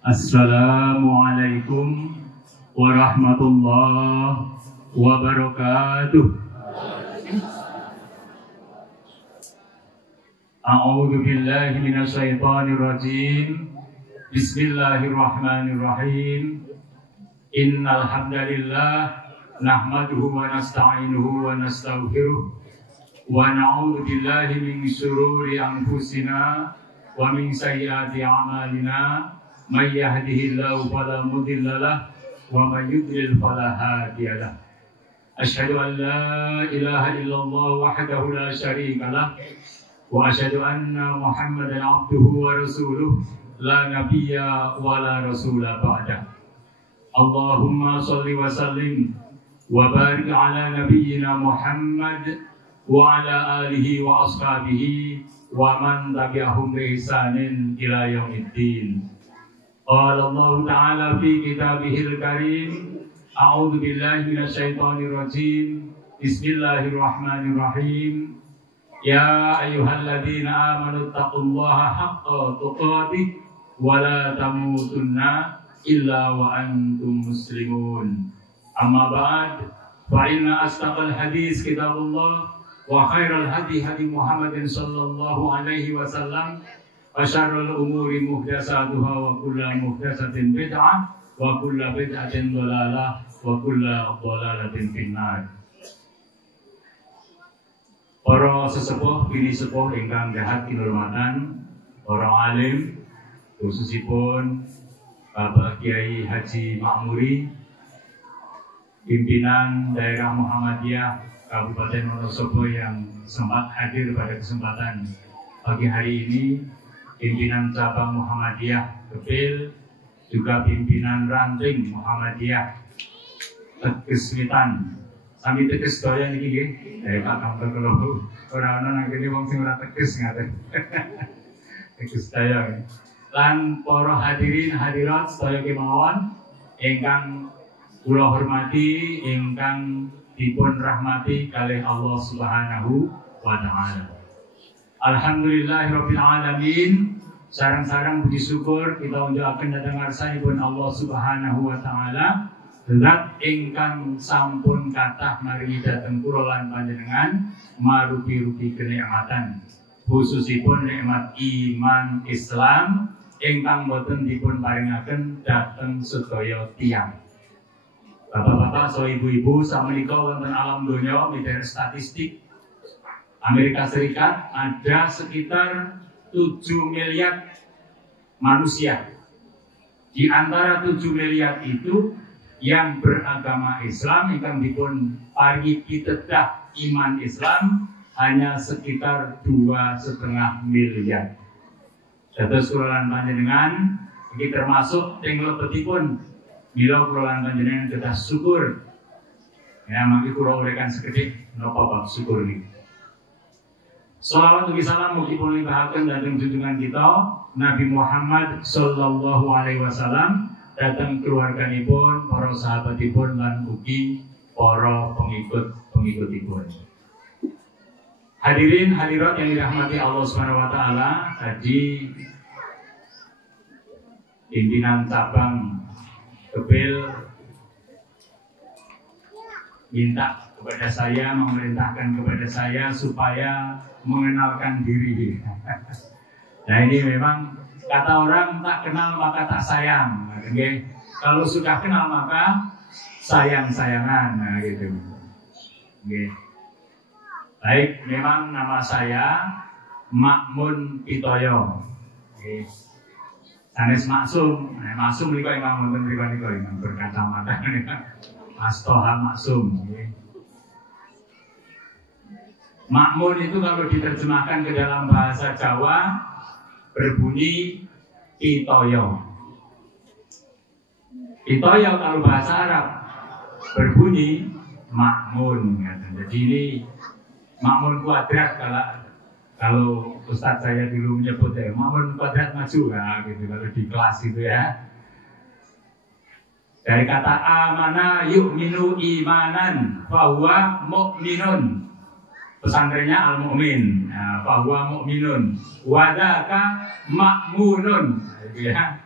Assalamualaikum warahmatullahi wabarakatuh. A'udzu billahi minasy syaithanir rajim. Bismillahirrahmanirrahim. Innal hamdalillah nahmaduhu wa nasta'inuhu wa nastaghfiruh wa na'udzu billahi min syururi anfusina wa min sayyiati a'malina. May yahdihillahu fala mudilla lahu wa may yudlil fala hadiya lahu. Asyhadu an la ilaha illallah wahdahu la syarika lahu wa asyhadu anna Muhammadan abduhu wa rasuluh la nabiyya wa la rasula ba'da. Allahumma shalli wa sallim wa barik ala nabiyyina Muhammad wa ala alihi wa ashabihi wa man tabi'ahum bi ihsanin ila yaumiddin. Qala Allah Ta'ala fi kitabihil karim. A'udzu billahi minasy syaithanir rajim. Bismillahirrahmanirrahim. Ya ayyuhalladzina amanu taqullaha haqqa tuqatih wa la tamutunna illa wa antum muslimun. Amma ba'd, fa inna asdaqal hadis kitabullah wa khairal hadi hadi Muhammadin sallallahu alaihi wasallam. Wa syarrul umuri muhdatsatuha wa kullu muhdatsatin bid'ah wa kullu bid'atin dhalalah wa kullu dhalalatin finnar. Para sesepuh bini sepuh ingkang dahat kinurmatan, para alim khususipun Bapak Kiai Haji Makmuri, pimpinan daerah Muhammadiyah Kabupaten Wonosobo yang sempat hadir pada kesempatan pagi hari ini, pimpinan cabang Muhammadiyah Kepil, juga pimpinan ranting Muhammadiyah Teges Wetan. Sami teges doyan iki nggih. Pak Kampung kalau ora ana nang kene wong sing ora teges ngaten. Teges daya. Lan para hadirin hadirat sedaya kemawon ingkang kula hormati, ingkang dipun rahmati kalih Allah Subhanahu wa taala. Alhamdulillahirabbil alamin. Sareng-sareng puji syukur kita unjukaken dhateng ngarsanipun Allah Subhanahu wa taala. Zat ingkang sampun kathah maringi dhateng kula lan panjenengan marupi-rupi kenikmatan, khususipun nikmat iman Islam ingkang boten dipun paringaken dhateng sedaya tiyang. Bapak-bapak, so ibu-ibu, samenika wonten alam donya miturut statistik Amerika Serikat ada sekitar 7 miliar manusia. Di antara 7 miliar itu yang beragama Islam, ingkang dipun paringi pitedah iman Islam hanya sekitar 2,5 miliar. Dados kula lan panjenengan iki termasuk ing lebetipun mila kula lan panjenengan kedah syukur. Ya mangke kula uraikan sekedhik napa bab syukur niki. Shalawat ugi salam mugi pun limpahaken dhateng junjungan kita Nabi Muhammad sallallahu alaihi wasallam, dhateng keluarganipun, para sahabatipun lan ugi para pengikut-pengikutipun. Hadirin hadirat yang dirahmati Allah Subhanahu wa taala, tadi pimpinan cabang Kepil minta kepada saya, memerintahkan kepada saya supaya mengenalkan diri. Nah ini memang kata orang tak kenal maka tak sayang. Okay? Kalau sudah kenal maka sayang-sayangan. Nah gitu. Okay. Baik, memang nama saya Makmun Pitoyo. Okay. Sanes Maksum. Nah, Maksum niku ingkang wonten mriku niku ingkang berkacamata. Mas Toha Maksum. Okay. Makmun itu kalau diterjemahkan ke dalam bahasa Jawa berbunyi Pitoyo. Pitoyo kalau bahasa Arab berbunyi Makmun. Jadi ini Makmun kuadrat kalau Ustadz saya dulu menyebut ya Makmun kuadrat maju ya, gitu kalau di kelas itu ya. Dari kata amana yu'minu imanan fahuwa mu'minun. Pesantrennya al-mu'min, bahwa mu'minun, wadaka makmunun, ya.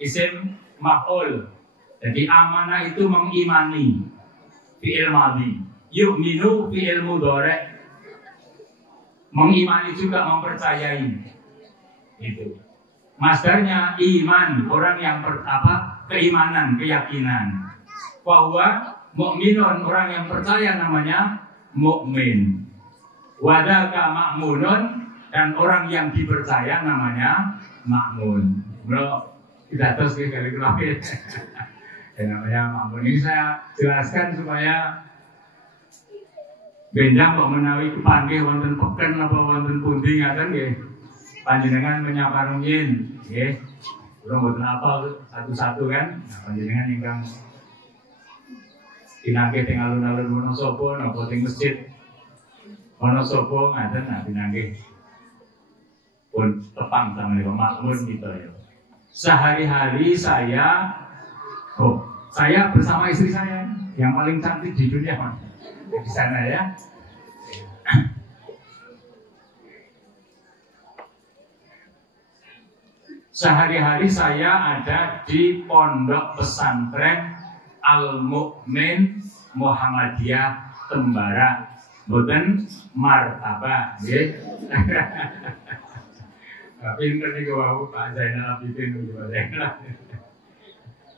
isim maf'ul. Jadi amanah itu mengimani, fi'il madhi. Yu'minu fi'il mudhari'. Mengimani juga mempercayai. Itu. Masdarnya iman, orang yang keimanan, keyakinan. Bahwa mukminun, orang yang percaya namanya mukmin. Wadaka ma'munun, dan orang yang dipercaya namanya makmun. Bro, tidak terus kali kali. Yang namanya makmun ini saya jelaskan supaya benjang kok menawi kepanggih wonten peken apa wonten pundi ngaten nggih. Panjenengan menyapa rumiyin nggih. Kula mboten apal satu-satu kan. Nah, panjenengan ingkang pinanggih teng alun-alun Wonosobo napa teng masjid Wonosobo ngaten nah pinanggih pun tepang sama dengan makmun gitu ya. Sehari-hari saya bersama istri saya yang paling cantik di dunia di sana ya. Sehari-hari saya ada di Pondok Pesantren Al-Mu'min Muhammadiyah Tembara, boten martabak, nggih. Pinter nih gua Pak Zainal Abidin juga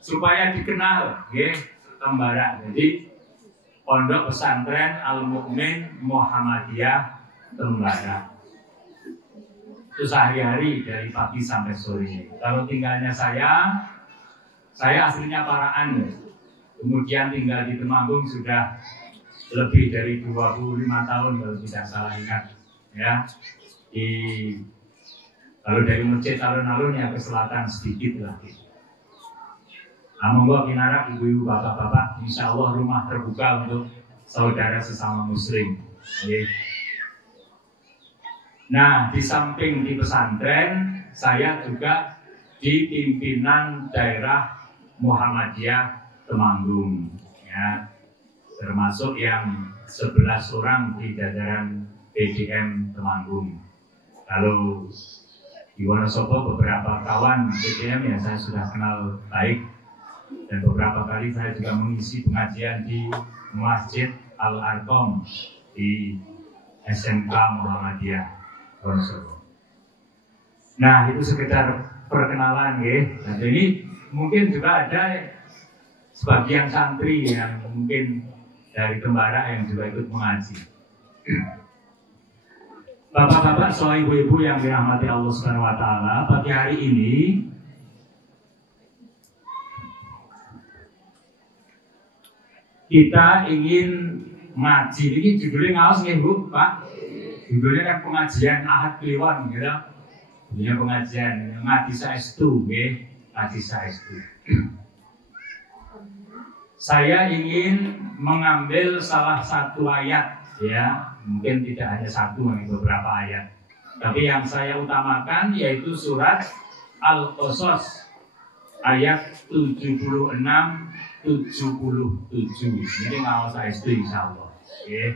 supaya dikenal, nggih, Tembara. Jadi Pondok Pesantren Al-Mu'min Muhammadiyah Tembara. Itu sehari-hari dari pagi sampai sore. Kalau tinggalnya saya aslinya Paraan, kemudian tinggal di Temanggung sudah lebih dari 25 tahun kalau tidak salah ingat. Ya, kalau dari masjid alun-alun ya ke selatan sedikit lagi. Monggo kinarak ibu-ibu bapak-bapak, insya Allah rumah terbuka untuk saudara sesama muslim. Nah, di samping di pesantren, saya juga di pimpinan daerah Muhammadiyah Temanggung, ya, termasuk yang 11 orang di jajaran PDM Temanggung. Kalau di Wonosobo beberapa kawan PDM yang saya sudah kenal baik, dan beberapa kali saya juga mengisi pengajian di Masjid Al-Arqam di SMK Muhammadiyah Wonosobo. Nah, itu sekedar perkenalan ya. Nah, jadi mungkin juga ada sebagian santri yang mungkin dari Tembara yang juga ikut mengaji. Bapak-bapak, soal ibu-ibu yang dirahmati Allah Subhanahu wa taala, pagi hari ini kita ingin ngaji. Ini judulnya ngawas nggih, Bu, Pak? Judulnya kan pengajian Ahad Kliwon gitu. Judulnya pengajian ngaji saestu nggih, ngaji saestu. Saya ingin mengambil salah satu ayat ya, mungkin tidak hanya satu, beberapa ayat. Tapi yang saya utamakan yaitu surat Al-Qasas ayat 76 77. Ini ngawas saestu insyaallah. Nggih.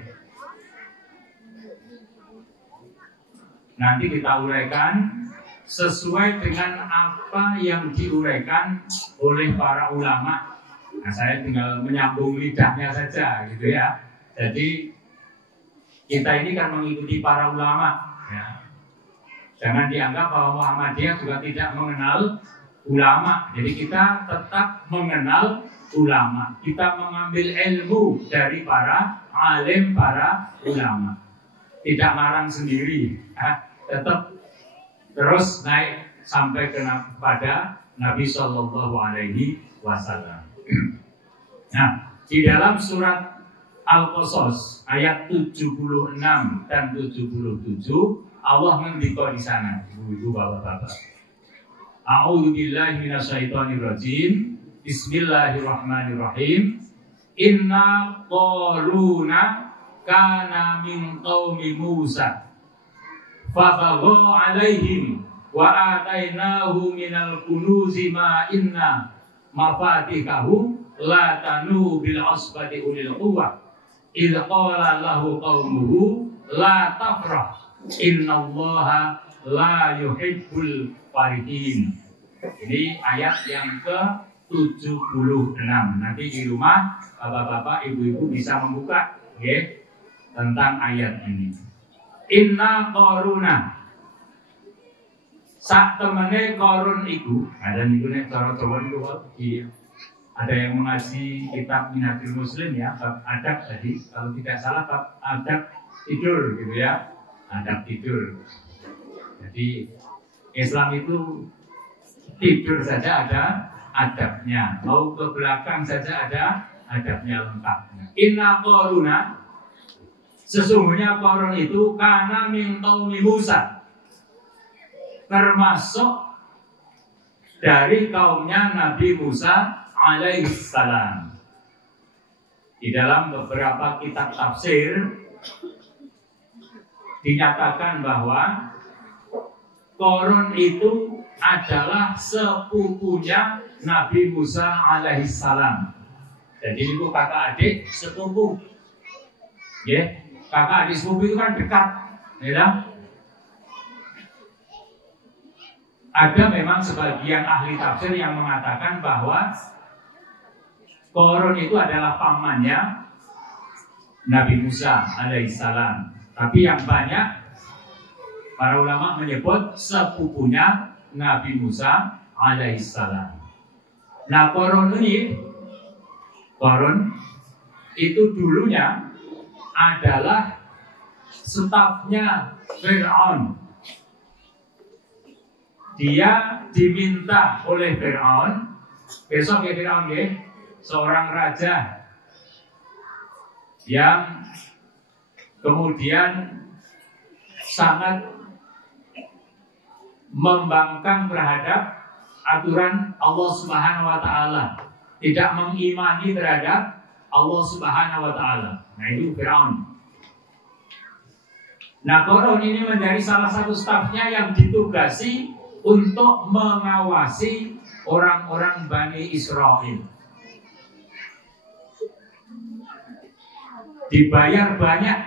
Nanti kita uraikan sesuai dengan apa yang diuraikan oleh para ulama. Nah, saya tinggal menyambung lidahnya saja, gitu ya. Jadi kita ini kan mengikuti para ulama. Ya. Jangan dianggap bahwa Muhammadiyah juga tidak mengenal ulama. Jadi kita tetap mengenal ulama. Kita mengambil ilmu dari para alim, para ulama. Tidak ngarang sendiri. Tetap terus naik sampai kepada Nabi Shallallahu Alaihi Wasallam. Nah, di dalam surat Al-Qasas ayat 76 dan 77 Allah mendikau di sana, ibu-ibu, bapak-bapak. A'udzubillahi minasyaitonirrajim. Bismillahirrahmanirrahim. Inna qaruna kana min qaumi Musa fabagha alaihim wa atainahu minal kunuzi ma inna mafatihahu la tanu bil asbati ulil quwwah idh qala lahu qaumuhu la tafrah innallaha la yuhibbul farihin. Ini ayat yang ke-76. Nanti di rumah bapak-bapak, ibu-ibu bisa membuka ya, tentang ayat ini. Inna Qaruna, sak temene Qarun iku, ada niku nek cara Jawa niku ada yang mengaji kitab Minhajul Muslim ya, bab adab tadi, kalau tidak salah bab adab tidur gitu ya, adab tidur. Jadi Islam itu tidur saja ada adabnya, mau ke belakang saja ada adabnya lengkap. Inna Qaruna, sesungguhnya Qarun itu kana min qaumi Musa, termasuk dari kaumnya Nabi Musa alaihissalam. Di dalam beberapa kitab tafsir dinyatakan bahwa Qarun itu adalah sepupunya Nabi Musa alaihissalam. Jadi itu kakak adik sepupu. Ya, kakak adik sepupu itu kan dekat, ya. Ada memang sebagian ahli tafsir yang mengatakan bahwa Qarun itu adalah pamannya Nabi Musa alaihissalam. Tapi yang banyak para ulama menyebut sepupunya Nabi Musa alaihissalam. Nah, Qarun itu dulunya adalah stafnya Fir'aun. Dia diminta oleh Fir'aun, besok ya Fir'aun ya, seorang raja yang kemudian sangat membangkang terhadap aturan Allah Subhanahu wa taala, tidak mengimani terhadap Allah Subhanahu wa taala. Nah, itu Firaun. Nah, Qarun ini menjadi salah satu stafnya yang ditugasi untuk mengawasi orang-orang Bani Israel. Dibayar banyak.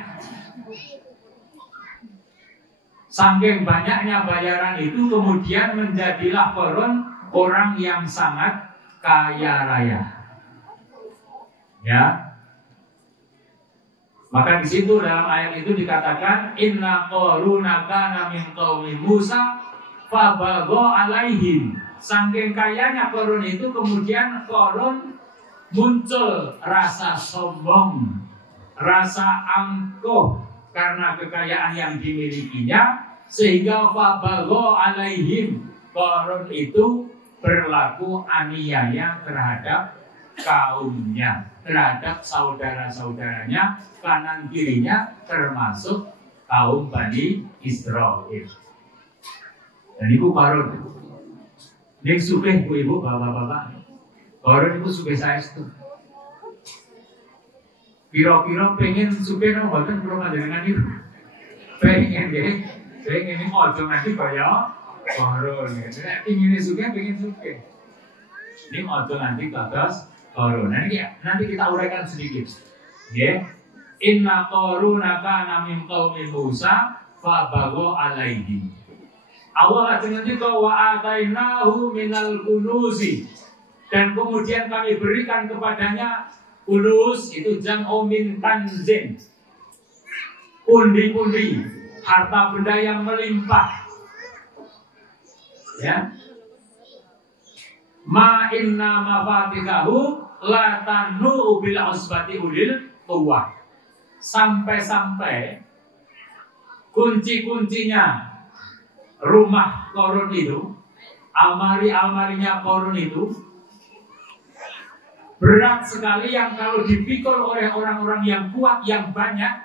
Saking banyaknya bayaran itu kemudian menjadilah Qarun orang yang sangat kaya raya. Ya. Maka di situ dalam ayat itu dikatakan inna Qaruna kana min qaumi Musa fabagha alaihim. Saking kayanya Qarun itu kemudian Qarun muncul rasa sombong, rasa angkuh karena kekayaan yang dimilikinya, sehingga fabagha alaihim, Qarun itu berlaku aniaya terhadap kaumnya, terhadap saudara-saudaranya, kanan kirinya, termasuk kaum Bani Israel. Dan itu Qarun. Ini sugih bu ibu, bapak-bapak. Qarun itu sugih saestu. Kira-kira pengen sugih nang mboten kula panjenengan itu. Pengen nggih. Pengen ini ojo nanti kaya Qarun. Nek ingin sugih pengen sugih. Ini ojo nanti kados Qarun. Nanti kita uraikan sedikit. Nggih. Inna Qaruna kana min qaumi Musa fabagha alaihi. Allah ngendika wa atainahu minal kunuzi, dan kemudian kami berikan kepadanya kunuz, itu jam'u min kanzin, pundi-pundi, harta benda yang melimpah. Ya. Ma inna mafatihahu la tanu bil usbati ulil quwwah. Sampai-sampai kunci-kuncinya rumah Qarun itu, almari-almarinya Qarun itu berat sekali, yang kalau dipikul oleh orang-orang yang kuat, yang banyak.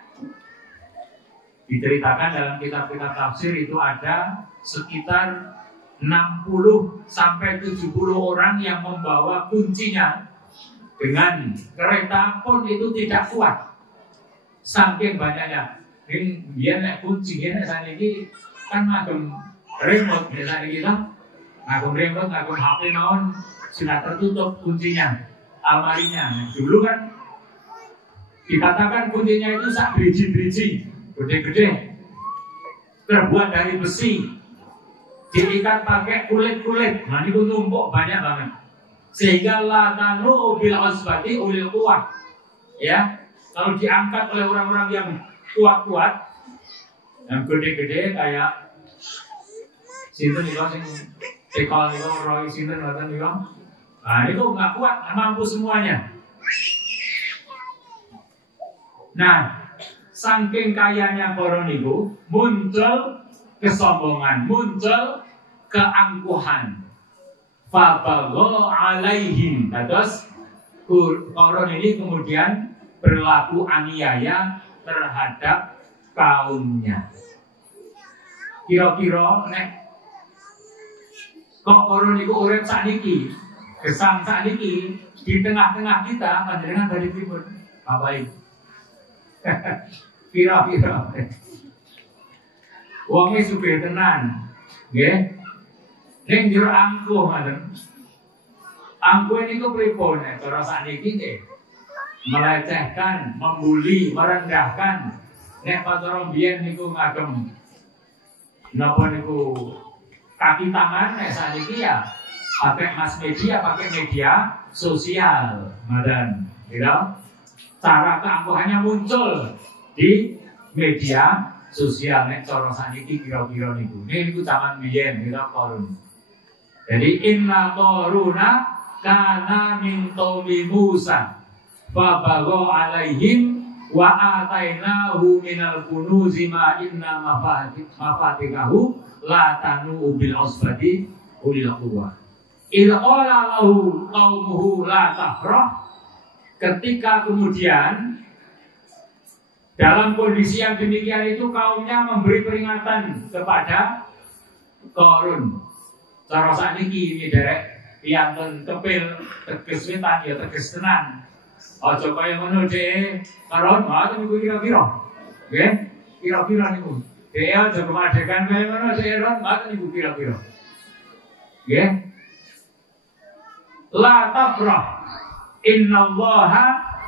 Diceritakan dalam kitab-kitab tafsir itu ada sekitar 60 sampai 70 orang yang membawa kuncinya. Dengan kereta pun itu tidak kuat, saking banyaknya. Ini dia nek kunci nek saniki kan ngagem remote biasa kita, ngagem remote, ngagem HP naon sudah tertutup kuncinya, almarinya. Dulu kan dikatakan kuncinya itu sak biji-biji, gede-gede, terbuat dari besi. diikat pakai kulit-kulit. Nah ini tumpuk banyak banget. Sehingga la tanu bil usbati ulil quwwah. Ya, kalau diangkat oleh orang-orang yang kuat-kuat, yang gede-gede kayak sinten itu sing tekol itu Roy sinten ngoten niku. Nah, itu nggak kuat, mampu semuanya. Nah, saking kayanya koron itu muncul kesombongan, muncul keangkuhan. Fabagho alaihim. Terus koron ini kemudian berlaku aniaya terhadap kaumnya. Kira-kira nek kok koron itu urip sakniki, gesang sakniki di tengah-tengah kita panjenengan dari pripun? Apa itu? Kira-kira wonge sugih tenan, nggih. Ning jero angkuh ngoten. Angkuh niku pripun nek cara sakniki nggih? Melecehkan, membuli, merendahkan. Nek pacara biyen niku ngagem napa niku kaki tangan, nek sakniki ya pakai mass media, pakai media sosial, ngoten. Gitu. Cara keangkuhannya muncul di media sosial nek cara sakniki kira-kira niku. Niku zaman biyen kita korun. Jadi inna qaruna kana min qaumi Musa fa bagha alaihim wa atainahu minal kunuzi ma inna mafatihahu la tanu bil usbati ulil quwwah. Il qala lahu qaumuhu la tafrah. Ketika kemudian dalam kondisi yang demikian itu kaumnya memberi peringatan kepada Qarun. Cara sakniki ini derek piantun kepil teges wetan ya teges tenan. Aja kaya ngono dhek. Qarun ngoten niku kira-kira. Nggih, kira-kira niku. Dhek aja kemerdekaan kaya ngono dhek ngoten niku kira-kira. Nggih. La tafrah. Innallaha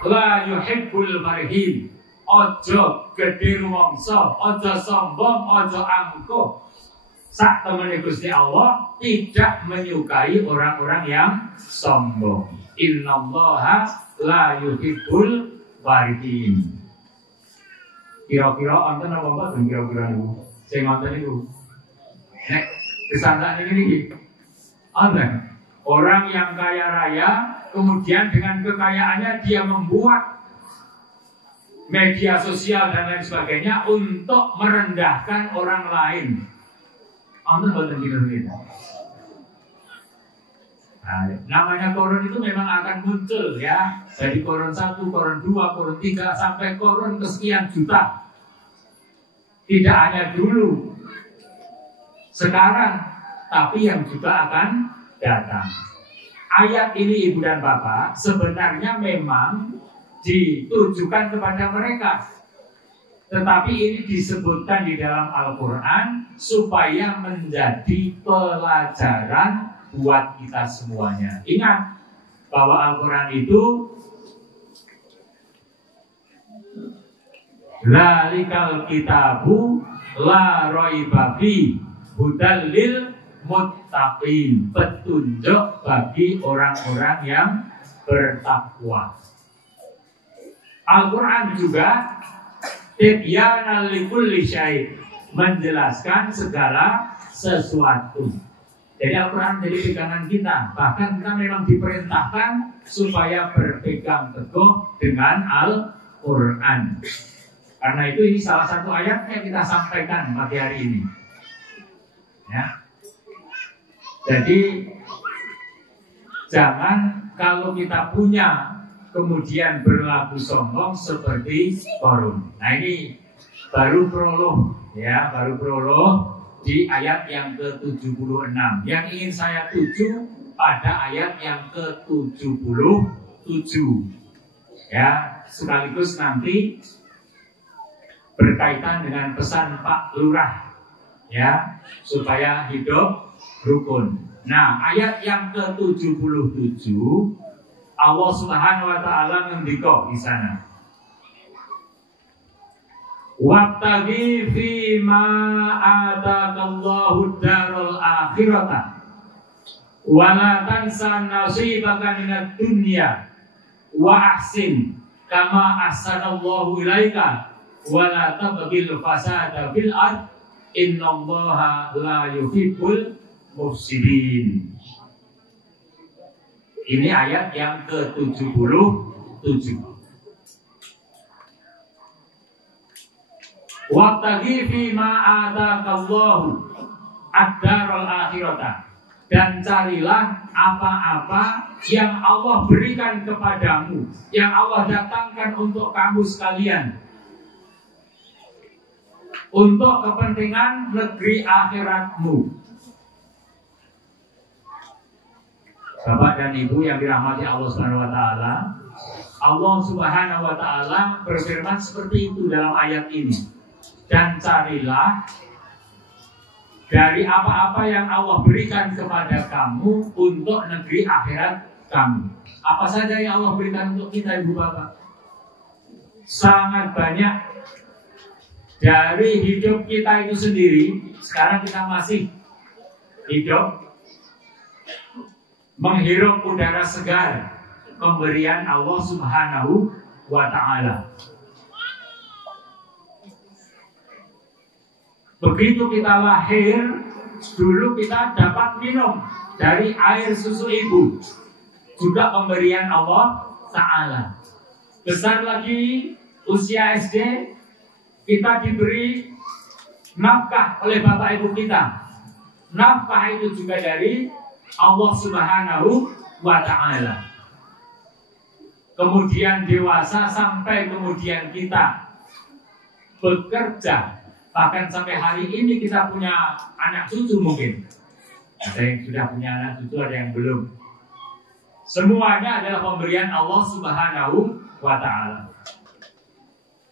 la yuhibbul farihin. Ojo gede rumangsa, ojo sombong, ojo angkuh. Sak temene Gusti Allah tidak menyukai orang-orang yang sombong. Innallaha la yuhibbul farihin. Kira-kira wonten apa mboten kira-kira niku? Sing wonten niku. Nek kesandaan ini ana orang yang kaya raya kemudian dengan kekayaannya dia membuat media sosial dan lain sebagainya untuk merendahkan orang lain. Anda boleh kira-kira. Nah, namanya koron itu memang akan muncul ya. Dari koron 1, koron 2, koron 3 sampai koron kesekian juta. Tidak hanya dulu, sekarang, tapi yang juga akan datang. Ayat ini Ibu dan Bapak sebenarnya memang ditujukan kepada mereka. Tetapi ini disebutkan di dalam Al-Quran supaya menjadi pelajaran buat kita semuanya. Ingat bahwa Al-Quran itu Zalikal kitabu la raiba fi hudal lil muttaqin, petunjuk bagi orang-orang yang bertakwa. Al-Quran juga tibyanan likulli syai', menjelaskan segala sesuatu. Jadi Al-Quran menjadi pegangan kita. Bahkan kita memang diperintahkan supaya berpegang teguh dengan Al-Quran. Karena itu ini salah satu ayat yang kita sampaikan pagi hari ini. Ya. Jadi jangan kalau kita punya kemudian berlaku sombong seperti Qarun. Nah ini baru prolog, ya, baru prolog di ayat yang ke-76. Yang ingin saya tuju pada ayat yang ke-77. Ya, sekaligus nanti berkaitan dengan pesan Pak Lurah, ya, supaya hidup rukun. Nah, ayat yang ke-77 Allah Subhanahu wa taala ngendika di sana. Wabtaghi fima atakallahu darul akhirata wala tansa nasibaka minad dunya wa ahsin kama ahsanallahu ilaika wala tabghil fasada fil ard innallaha la yuhibbul mufsidin. Ini ayat yang ke-77. Wabtaghi fima atakallahu ad-darul akhirata, dan carilah apa-apa yang Allah berikan kepadamu, yang Allah datangkan untuk kamu sekalian, untuk kepentingan negeri akhiratmu. Bapak dan Ibu yang dirahmati Allah Subhanahu wa taala, Allah Subhanahu wa taala berfirman seperti itu dalam ayat ini. Dan carilah dari apa-apa yang Allah berikan kepada kamu untuk negeri akhirat kamu. Apa saja yang Allah berikan untuk kita, Ibu Bapak? Sangat banyak. Dari hidup kita itu sendiri, sekarang kita masih hidup, menghirup udara segar, pemberian Allah Subhanahu wa ta'ala. Begitu kita lahir, dulu kita dapat minum dari air susu ibu, juga pemberian Allah Ta'ala. Besar lagi, usia SD, kita diberi nafkah oleh bapak ibu kita. Nafkah itu juga dari Allah Subhanahu wa ta'ala. Kemudian dewasa sampai kemudian kita bekerja. Bahkan sampai hari ini kita punya anak cucu mungkin. Ada yang sudah punya anak cucu, ada yang belum. Semuanya adalah pemberian Allah Subhanahu wa ta'ala.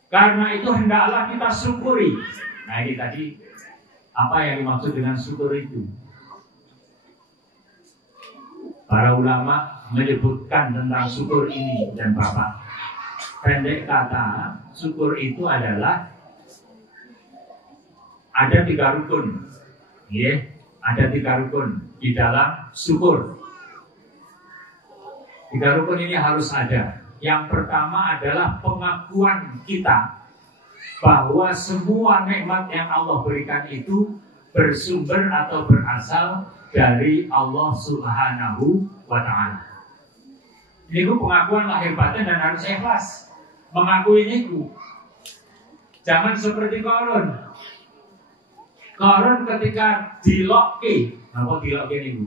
Karena itu hendaklah kita syukuri. Nah ini tadi apa yang dimaksud dengan syukur itu? Para ulama menyebutkan tentang syukur ini dan Bapak. Pendek kata, syukur itu adalah ada 3 rukun, ya, ada 3 rukun di dalam syukur. 3 rukun ini harus ada. Yang pertama adalah pengakuan kita bahwa semua nikmat yang Allah berikan itu bersumber atau berasal dari Allah Subhanahu wa ta'ala. Ini pengakuan lahir batin dan harus ikhlas. Mengakui ini jangan seperti Qarun. Qarun ketika diloki, apa diloki ini?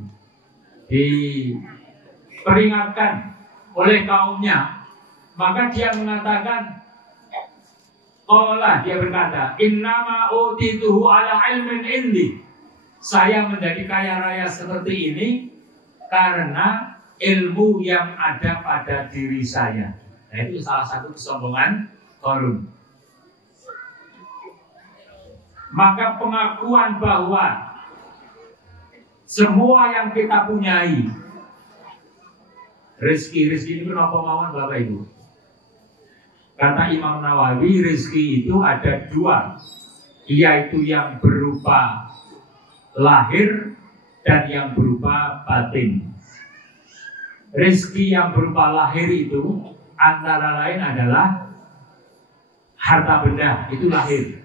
Diperingatkan oleh kaumnya, maka dia mengatakan, dia berkata, innama utituhu ala ilmin indi. Saya menjadi kaya raya seperti ini karena ilmu yang ada pada diri saya. Nah itu salah satu kesombongan Qarun. Maka pengakuan bahwa semua yang kita punyai, rezeki ini kenapa mawon Bapak Ibu? Kata Imam Nawawi, rezeki itu ada 2, yaitu yang berupa lahir dan yang berupa batin. Rezeki yang berupa lahir itu antara lain adalah harta benda, itu lahir.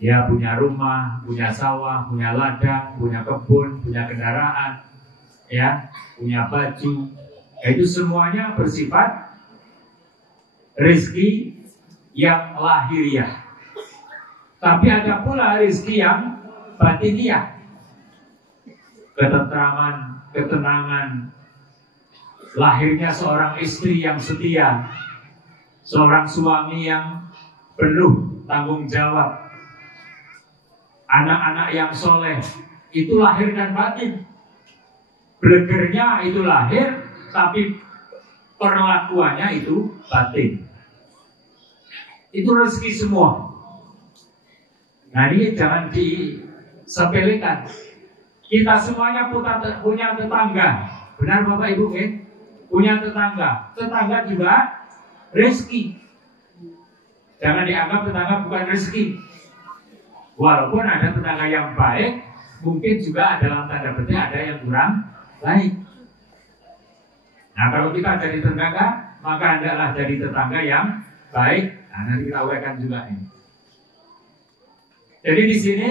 Ya, punya rumah, punya sawah, punya ladang, punya kebun, punya kendaraan, ya, punya baju. Itu semuanya bersifat rezeki yang lahiriah. Tapi ada pula rezeki yang batiniah. Ketentraman, ketenangan, lahirnya seorang istri yang setia, seorang suami yang penuh tanggung jawab, anak-anak yang soleh, itu lahir dan batin. Blegernya itu lahir, tapi perlakuannya itu batin. Itu rezeki semua. Nah ini jangan disepelekan. Kita semuanya punya tetangga. Benar Bapak Ibu, punya tetangga. Tetangga juga rezeki. Jangan dianggap tetangga bukan rezeki. Walaupun ada tetangga yang baik, mungkin juga dalam tanda petik ada yang kurang baik. Nah, kalau kita jadi tetangga, maka hendaklah jadi tetangga yang baik. Nah, nanti kita uraikan juga ini. Jadi di sini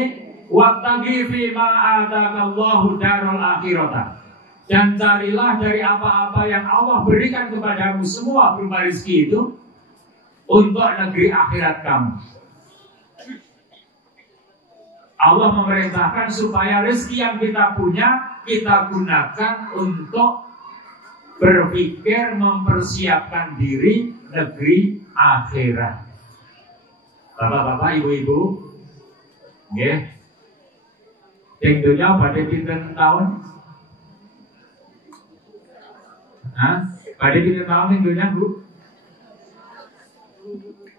wattaqi fi ma atakallahu darul akhirata. Dan carilah dari apa-apa yang Allah berikan kepadamu semua berupa rezeki itu untuk negeri akhirat kamu. Allah memerintahkan supaya rezeki yang kita punya kita gunakan untuk berpikir mempersiapkan diri negeri akhirat. Bapak-bapak, ibu-ibu, nggih. Ing donya badhe pinten taun? Hah? Badhe pinten taun ing donya, Bu?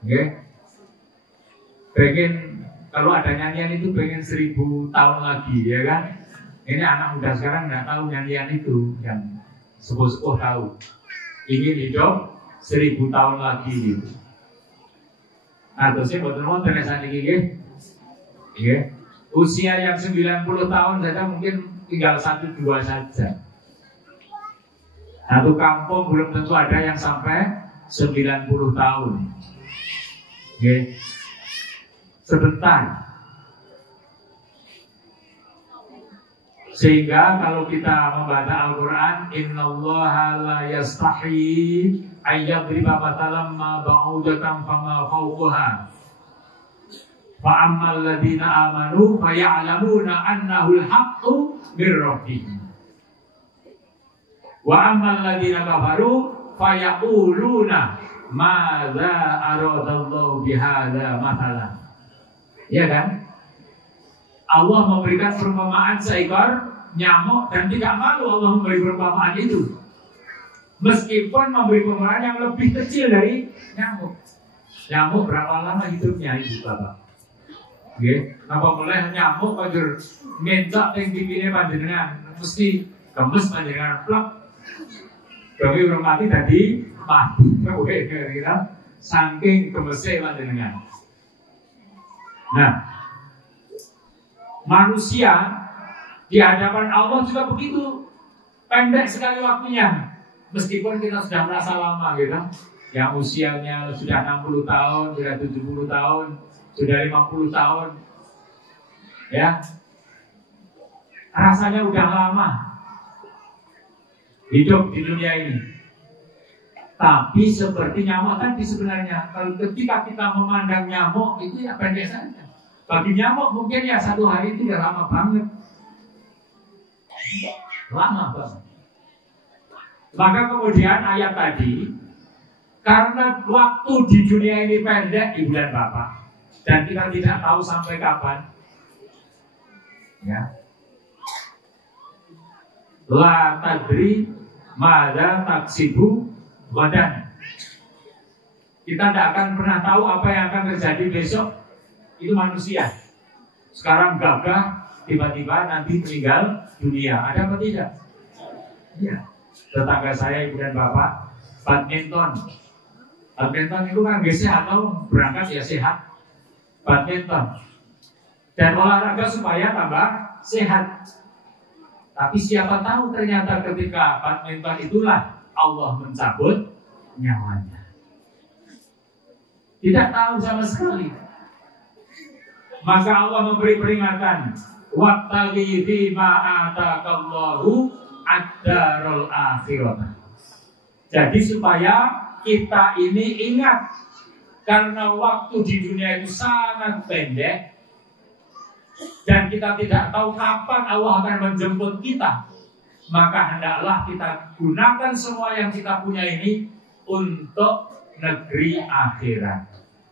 Nggih. Pengen kalau ada nyanyian itu pengen 1000 tahun lagi, ya kan? Ini anak muda sekarang nggak tahu nyanyian itu, yang sepuh-sepuh tahu. Ingin hidup 1000 tahun lagi gitu. Atau saya buat teman teresan ini, ya. Usia yang 90 tahun saja mungkin tinggal 1-2 saja. Satu kampung belum tentu ada yang sampai 90 tahun. Ya. Sebentar. Sehingga kalau kita membaca Al-Quran, innallaha la yastahi ayyadriba matalam ma ba'udatan fama fawquha fa ammal ladina amanu fa ya'lamuna annahu al-haqqu mir rabbihim wa ammal ladina kafaru fa yaquluna madza aradallahu bihadza matalan. Ya kan? Allah memberikan perumpamaan seekor nyamuk dan tidak malu Allah memberi perumpamaan itu. Meskipun memberi perumpamaan yang lebih kecil dari nyamuk. Nyamuk berapa lama hidupnya Ibu Bapak? Nggih, apa boleh nyamuk kajur mencak ning pipine panjenengan mesti gemes panjenengan plak. Demi urung mati tadi mati. Kira-kira saking gemese panjenengan. Nah, manusia di hadapan Allah juga begitu, pendek sekali waktunya. Meskipun kita sudah merasa lama gitu, yang usianya sudah 60 tahun, sudah 70 tahun, sudah 50 tahun, ya, rasanya udah lama hidup di dunia ini. Tapi seperti nyamuk tadi sebenarnya, kalau ketika kita memandang nyamuk itu ya pendek saja. Bagi nyamuk mungkin ya 1 hari itu udah lama banget. Lama banget. Maka kemudian ayat tadi, karena waktu di dunia ini pendek, Ibu dan Bapak, dan kita tidak tahu sampai kapan, ya, la tadri mada taksibu badan. Kita tidak akan pernah tahu apa yang akan terjadi besok. Itu manusia. Sekarang gagah, tiba-tiba nanti meninggal dunia. Ada apa tidak? Iya. Tetangga saya, Ibu dan Bapak, badminton. Badminton itu kan gak sehat, atau berangkat ya sehat. Badminton. Dan olahraga supaya tambah sehat. Tapi siapa tahu ternyata ketika badminton itulah Allah mencabut nyawanya. Tidak tahu sama sekali. Maka Allah memberi peringatan, wattaqi fi ma atakallahu ad-darul akhirah. Jadi supaya kita ini ingat, karena waktu di dunia itu sangat pendek dan kita tidak tahu kapan Allah akan menjemput kita. Maka hendaklah kita gunakan semua yang kita punya ini untuk negeri akhirat.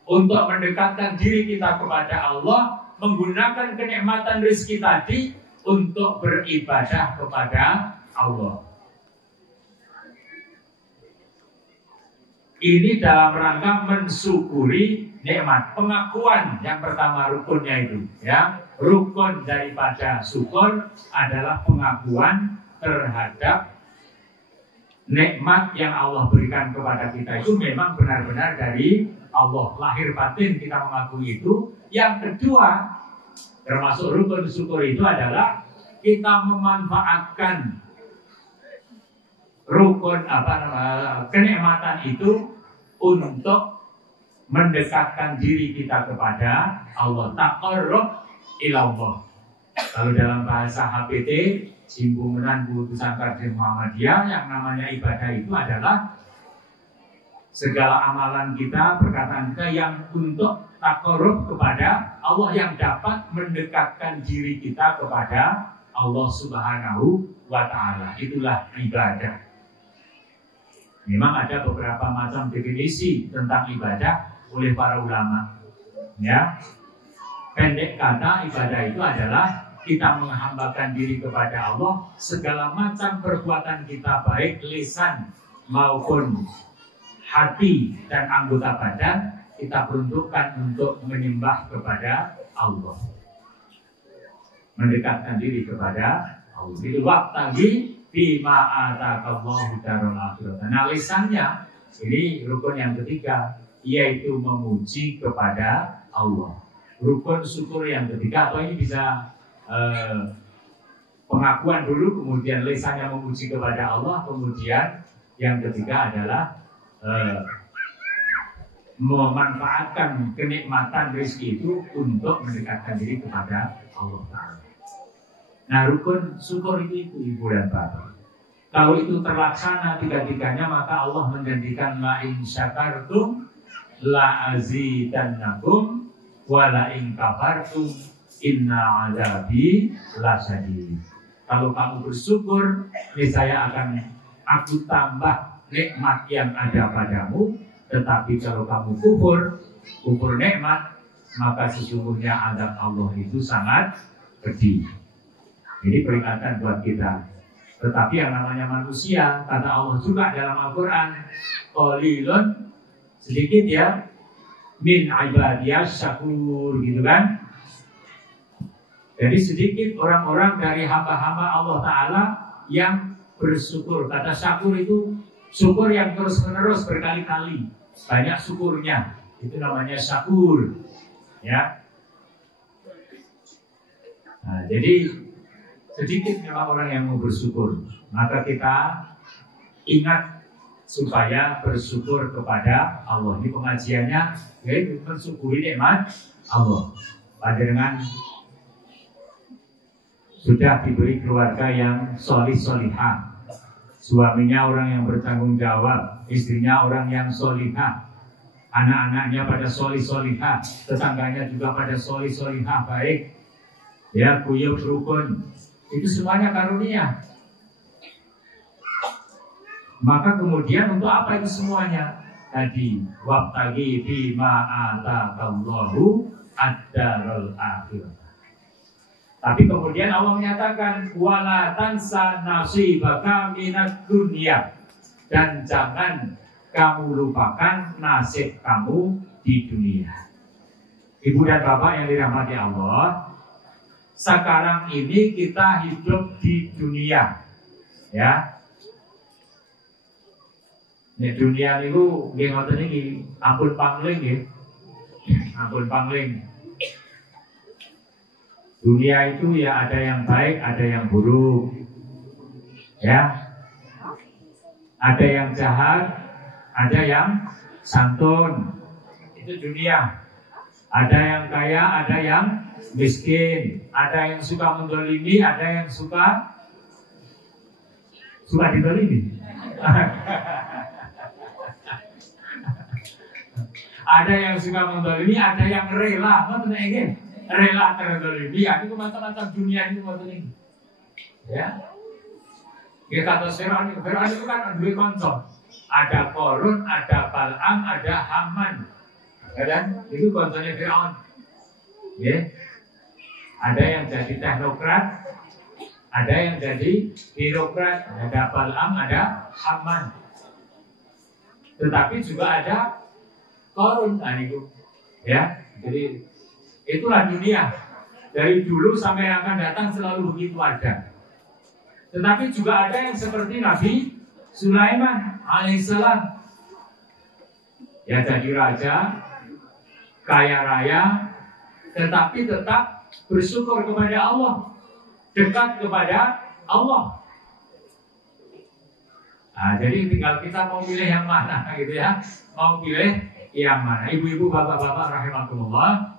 Untuk mendekatkan diri kita kepada Allah, menggunakan kenikmatan rezeki tadi untuk beribadah kepada Allah. Ini dalam rangka mensyukuri nikmat. Pengakuan yang pertama rukunnya itu, ya. Rukun daripada syukur adalah pengakuan terhadap nikmat yang Allah berikan kepada kita itu memang benar-benar dari Allah, lahir batin kita mengakui itu. Yang kedua, termasuk rukun syukur itu adalah kita memanfaatkan kenikmatan itu untuk mendekatkan diri kita kepada Allah, taqarrub ilallah. Kalau dalam bahasa HPT, Himpunan Putusan Kadir Muhammadiyah, yang namanya ibadah itu adalah segala amalan kita, perkataan kita yang untuk taqarrub kepada Allah, yang dapat mendekatkan diri kita kepada Allah Subhanahu wa Ta'ala. Itulah ibadah. Memang ada beberapa macam definisi tentang ibadah oleh para ulama. Ya, pendek kata, ibadah itu adalah kita menghambakan diri kepada Allah, segala macam perbuatan kita, baik lisan maupun hati dan anggota badan, kita peruntukkan untuk menyembah kepada Allah, mendekatkan diri kepada Allah. Itu waqtagi bima ataqallahu darul akhirah. Nah, lisannya ini rukun yang ketiga, yaitu memuji kepada Allah. Rukun syukur yang ketiga, atau ini bisa pengakuan dulu, kemudian lisannya memuji kepada Allah, kemudian yang ketiga adalah memanfaatkan kenikmatan rezeki itu untuk mendekatkan diri kepada Allah Ta'ala. Nah, rukun syukur itu Ibu dan Bapak. Kalau itu terlaksana tiga-tiganya, maka Allah menjanjikan la in syakartum la azidannakum wa la in kafartum inna azabi lasyadid. Kalau kamu bersyukur, niscaya akan aku tambah nikmat yang ada padamu. Tetapi kalau kamu kufur nikmat, maka sesungguhnya azab Allah itu sangat pedih. Ini peringatan buat kita. Tetapi yang namanya manusia, kata Allah juga dalam Al-Quran, qalilun, sedikit ya, min ibadiyas syakur, gitu kan. Jadi sedikit orang-orang dari hamba-hamba Allah Ta'ala yang bersyukur. Kata syakur itu syukur yang terus-menerus berkali-kali, banyak syukurnya, itu namanya syakur, ya. Nah, jadi sedikit memang orang yang mau bersyukur. Maka kita ingat supaya bersyukur kepada Allah. Ini pengajiannya yaitu mensyukuri nikmat Allah. Panjenengan sudah diberi keluarga yang solih-solihah, suaminya orang yang bertanggung jawab, istrinya orang yang solihah, anak-anaknya pada solih-solihah, tetangganya juga pada solih-solihah, baik, ya, kuyup rukun, itu semuanya karunia. Maka kemudian untuk apa itu semuanya? Tadi wabtagi bima ataqallahu ad-darul akhirah. Tapi kemudian Allah menyatakan wala tansa nasibaka minad dunya, dan jangan kamu lupakan nasib kamu di dunia. Ibu dan Bapak yang dirahmati Allah, sekarang ini kita hidup di dunia, ya. Ini dunia itu nggih ngoten iki, ampun pangling nggih. Ampun pangling. Dunia itu ya ada yang baik, ada yang buruk, ya. Ada yang jahat, ada yang santun. Itu dunia. Ada yang kaya, ada yang miskin, ada yang suka mendolimi, ada yang suka didolimi. Ada yang suka mendolimi, ada yang rela, rela terdolimi. Itu macam-macam dunia ini macam ini. Ya, kita kata Fir'aun itu kan dua konsep. Ada Korun, ada Bal'am, ada Haman. Dan itu konsepnya Fir'aun. Ya. Ada yang jadi teknokrat, ada yang jadi birokrat, ada Bal'am, ada Haman. Tetapi juga ada Korun, itu, ya. Jadi itulah dunia. Dari dulu sampai yang akan datang selalu begitu ada. Tetapi juga ada yang seperti Nabi Sulaiman alaihissalam. Ya jadi raja, kaya raya, tetapi tetap bersyukur kepada Allah, dekat kepada Allah. Nah, jadi tinggal kita mau pilih yang mana gitu ya. Mau pilih yang mana. Ibu-ibu, bapak-bapak rahimakumullah.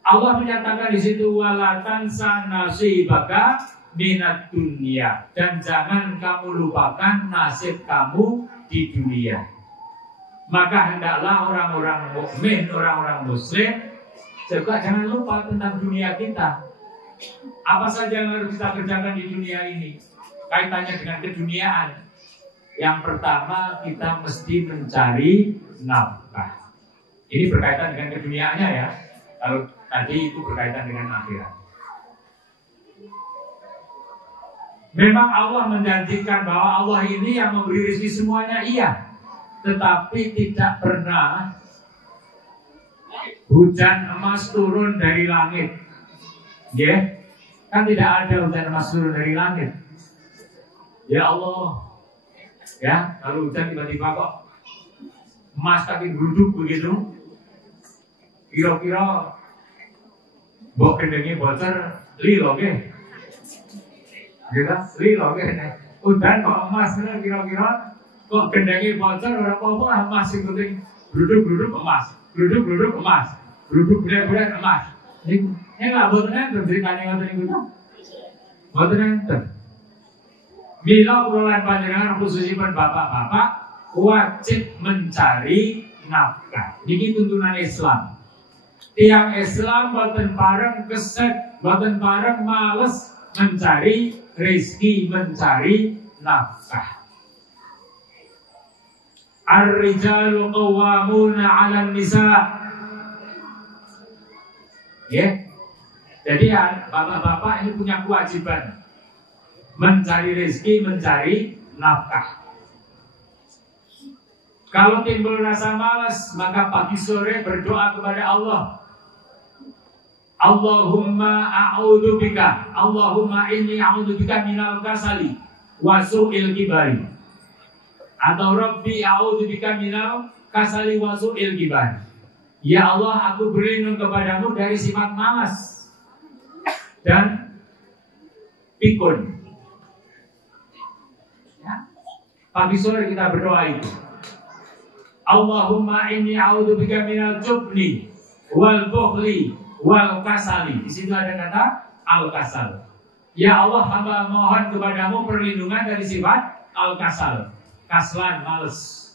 Allah menyatakan di situ wala tansa nasibaka minat dunia, dan jangan kamu lupakan nasib kamu di dunia. Maka hendaklah orang-orang mukmin, orang-orang muslim juga jangan lupa tentang dunia kita. Apa saja yang harus kita kerjakan di dunia ini kaitannya dengan keduniaan. Yang pertama, kita mesti mencari nafkah. Ini berkaitan dengan keduniaannya ya. Kalau tadi itu berkaitan dengan akhirat. Memang Allah menjanjikan bahwa Allah ini yang memberi rezeki semuanya, iya. Tetapi tidak pernah hujan emas turun dari langit. Ya, kan tidak ada hujan emas turun dari langit. Ya Allah, ya kalau hujan tiba-tiba kok emas tapi geruduk begitu, kira-kira mbok kendenge bocor lilo nggih. Gitu, lilo nggih. Udan kok emas kira-kira kok kendenge bocor ora apa-apa, emas sing penting geruduk emas, geruduk emas, geruduk bulan emas. Ini enggak boten enten ceritane ngoten niku. Boten enten. Mila kula lan panjenengan khususipun bapak-bapak wajib mencari nafkah. Niki tuntunan Islam. Tiang Islam boten pareng keset, boten pareng males mencari rezeki, mencari nafkah. Ar-rijalu qawwamuna 'alan nisa. Ya. Jadi ya, bapak-bapak ini punya kewajiban mencari rezeki, mencari nafkah. Kalau timbul rasa malas, maka pagi sore berdoa kepada Allah. Allahumma a'udzubika, Allahumma inni a'udzubika minal kasali wa su'il kibari. Atau Rabbi a'udzubika minal kasali wa su'il kibari. Ya Allah, aku berlindung kepadamu dari sifat malas dan pikun. Ya. Pagi sore kita berdoa itu. Allahumma inni a'udzubika minal jubni wal bukhli wal kasali. Di situ ada kata al-kasal. Ya Allah, hamba mohon kepadamu perlindungan dari sifat al-kasal. Kaslan, males.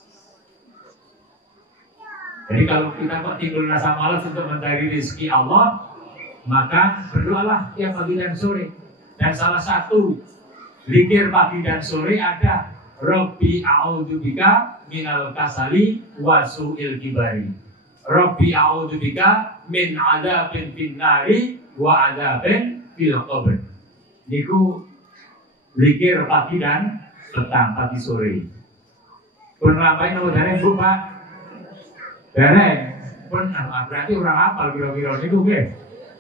Jadi kalau kita kok timbul rasa malas untuk mencari rezeki Allah, maka berdoalah tiap pagi dan sore. Dan salah satu zikir pagi dan sore ada Rabbi a'udzubika minal kasali wa su'il kibari. Rabbi a'udzubika min adzabin finnari wa adzabin fil qabr. Niku zikir pagi dan petang, pagi sore. Pun ngapain kalau dereng Bu Pak? Dereng. Pun berarti orang hafal kira-kira niku nggih.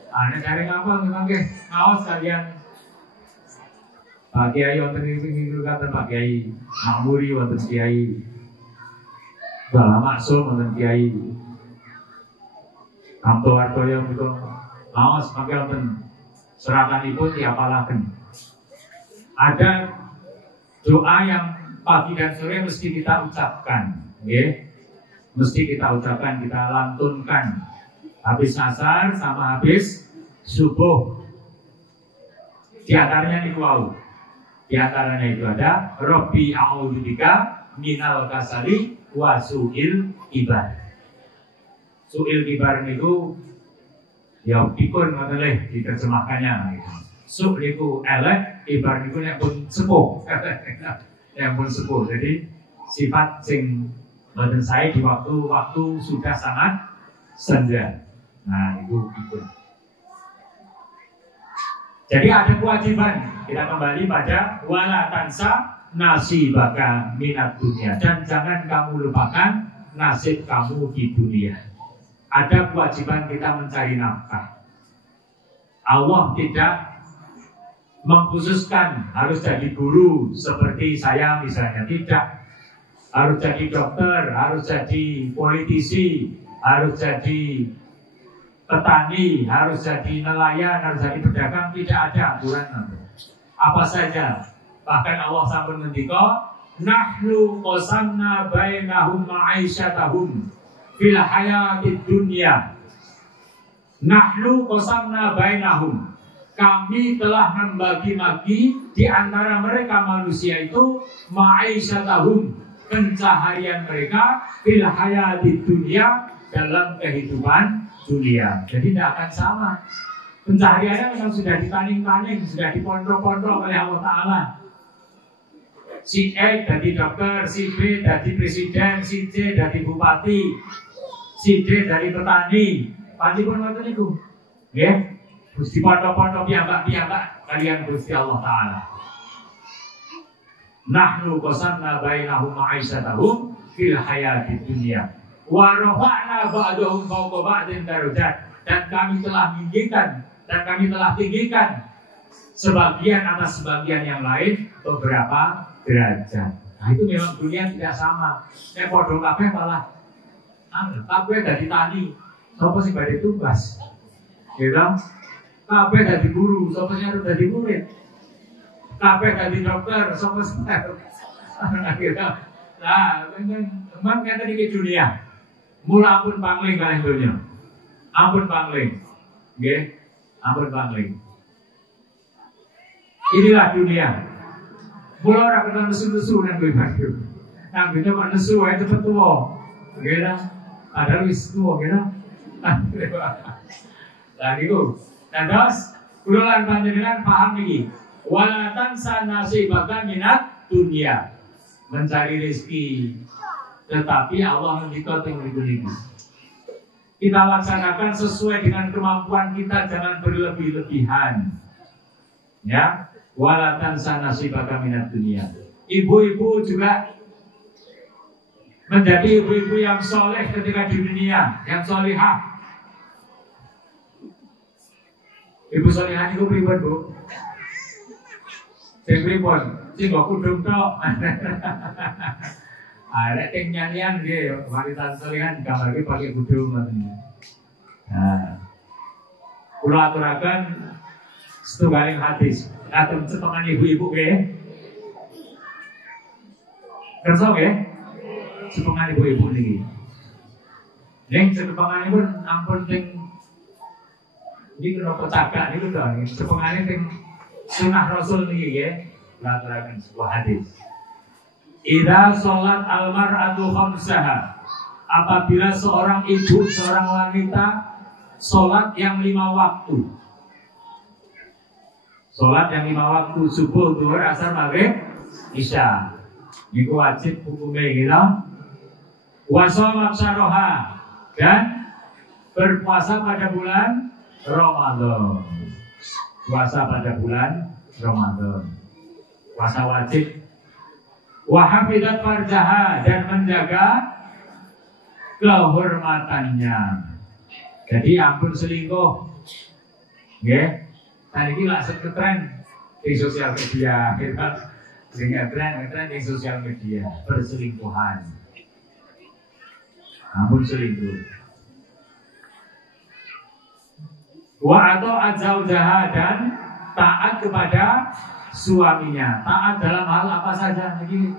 Ana dereng hafal memang nggih. Ngaos kalian Pak Kiai wonten niku kata Pak Kiai Makmuri, wonten Kiai Bala Maksum, wonten Kiai Kamto Wartoyo niku ngaos mangke wonten seratanipun diapalaken. Ada doa yang pagi dan sore mesti kita ucapkan, nggih. Mesti kita ucapkan, kita lantunkan. Habis asar sama habis subuh. Di antaranya niku wau. Di antaranya itu ada Rabbi a'udzubika minal kasali wa su'il kibar. Su'il kibar niku ya pikun ngoten le diterjemahkannya gitu. Su niku elek, kibar niku nek pun sepuh. Nek pun sepuh. Jadi sifat sing badan saya di waktu-waktu sudah sangat senja. Nah itu pikun. Jadi ada kewajiban. Kita kembali pada wala tansa nasibaka minat dunia, dan jangan kamu lupakan nasib kamu di dunia. Ada kewajiban kita mencari nafkah. Allah tidak mengkhususkan harus jadi guru seperti saya misalnya, tidak. Harus jadi dokter, harus jadi politisi, harus jadi petani, harus jadi nelayan, harus jadi pedagang, tidak ada aturan. Apa saja. Bahkan Allah sampun ngendika, nahnu qasamna bainahum ma'isyatahum fil hayatid dunya. Nahnu qasamna bainahum. Kami telah membagi-bagi di antara mereka manusia itu ma'isyatahum, pencaharian mereka fil hayatid dunya, dalam kehidupan dunia. Jadi tidak akan sama. Pencahariannya memang sudah ditaning-taning, sudah dipondok-pondok oleh Allah Ta'ala. Si A jadi dokter, si B jadi presiden, si C jadi bupati, si D jadi petani. Pasti pun waktu itu, ya. Terus dipondok-pondok piyambak kalian Gusti Allah Ta'ala. Nahnu qasamna bainahum ma'isyatahum fil hayatid dunya. Wa rafa'na ba'dahum fawqa ba'din darajat, dan kami telah tinggikan sebagian atas sebagian yang lain beberapa derajat. Nah itu memang dunia tidak sama. Nek padha kabeh malah kabeh dadi tani, sapa sing badhe tumbas. Gitu. Kabeh dadi guru, sapa sing arep dadi murid. Kabeh dadi dokter, sapa sing arep. Nah, memang kata di dunia. Mula ampun pangling kalih donya. Ampun pangling. Nggih, ampun pangling. Inilah dunia. Mula ora kena nesu-nesu nang kowe badhe. Nang kowe kok nesu wae cepet tuwa. Nggih ta? Padahal wis tuwa nggih ta? Lah niku. Terus kula lan panjenengan paham niki. Wala tansa nasibaka minat dunia. Mencari rezeki. Tetapi Allah mendikau tinggi-tinggi. Kita laksanakan sesuai dengan kemampuan kita, jangan berlebih-lebihan. Ya, wala tansa nasibaka minat dunia. Ibu-ibu juga menjadi ibu-ibu yang soleh ketika di dunia, yang solihah. Ibu solihah itu pripun, Bu? Sing pripun? Sing kok kudung tok. Ada yang nyanyian dia, wanita solihan gambar pakai kudung. Nah, kula aturaken setunggaling hadis. Atur setengah ibu-ibu ke? Kerso ke? Setengah ibu-ibu niki. Neng setengah ibu ampun ting. Ini kenapa cakap ini udah. Setengah ting sunnah Rasul niki ya. Aturaken sebuah hadis. Idza sholat al-mar'atu khamsaha, apabila seorang ibu, seorang wanita sholat yang 5 waktu. Sholat yang 5 waktu, subuh, zuhur, asar, maghrib, isya. Ini wajib hukumnya gitu. Wa sholat syaroha, dan berpuasa pada bulan Ramadan. Puasa pada bulan Ramadan. Puasa wajib. Wahafidat farjaha, dan menjaga kehormatannya. Jadi ampun selingkuh. Nggih. Tadi iki lak tren di sosial media, kita sehingga tren di sosial media perselingkuhan. Ampun selingkuh. Wa atau azaujaha, dan taat kepada suaminya. Taat dalam hal apa saja. Ini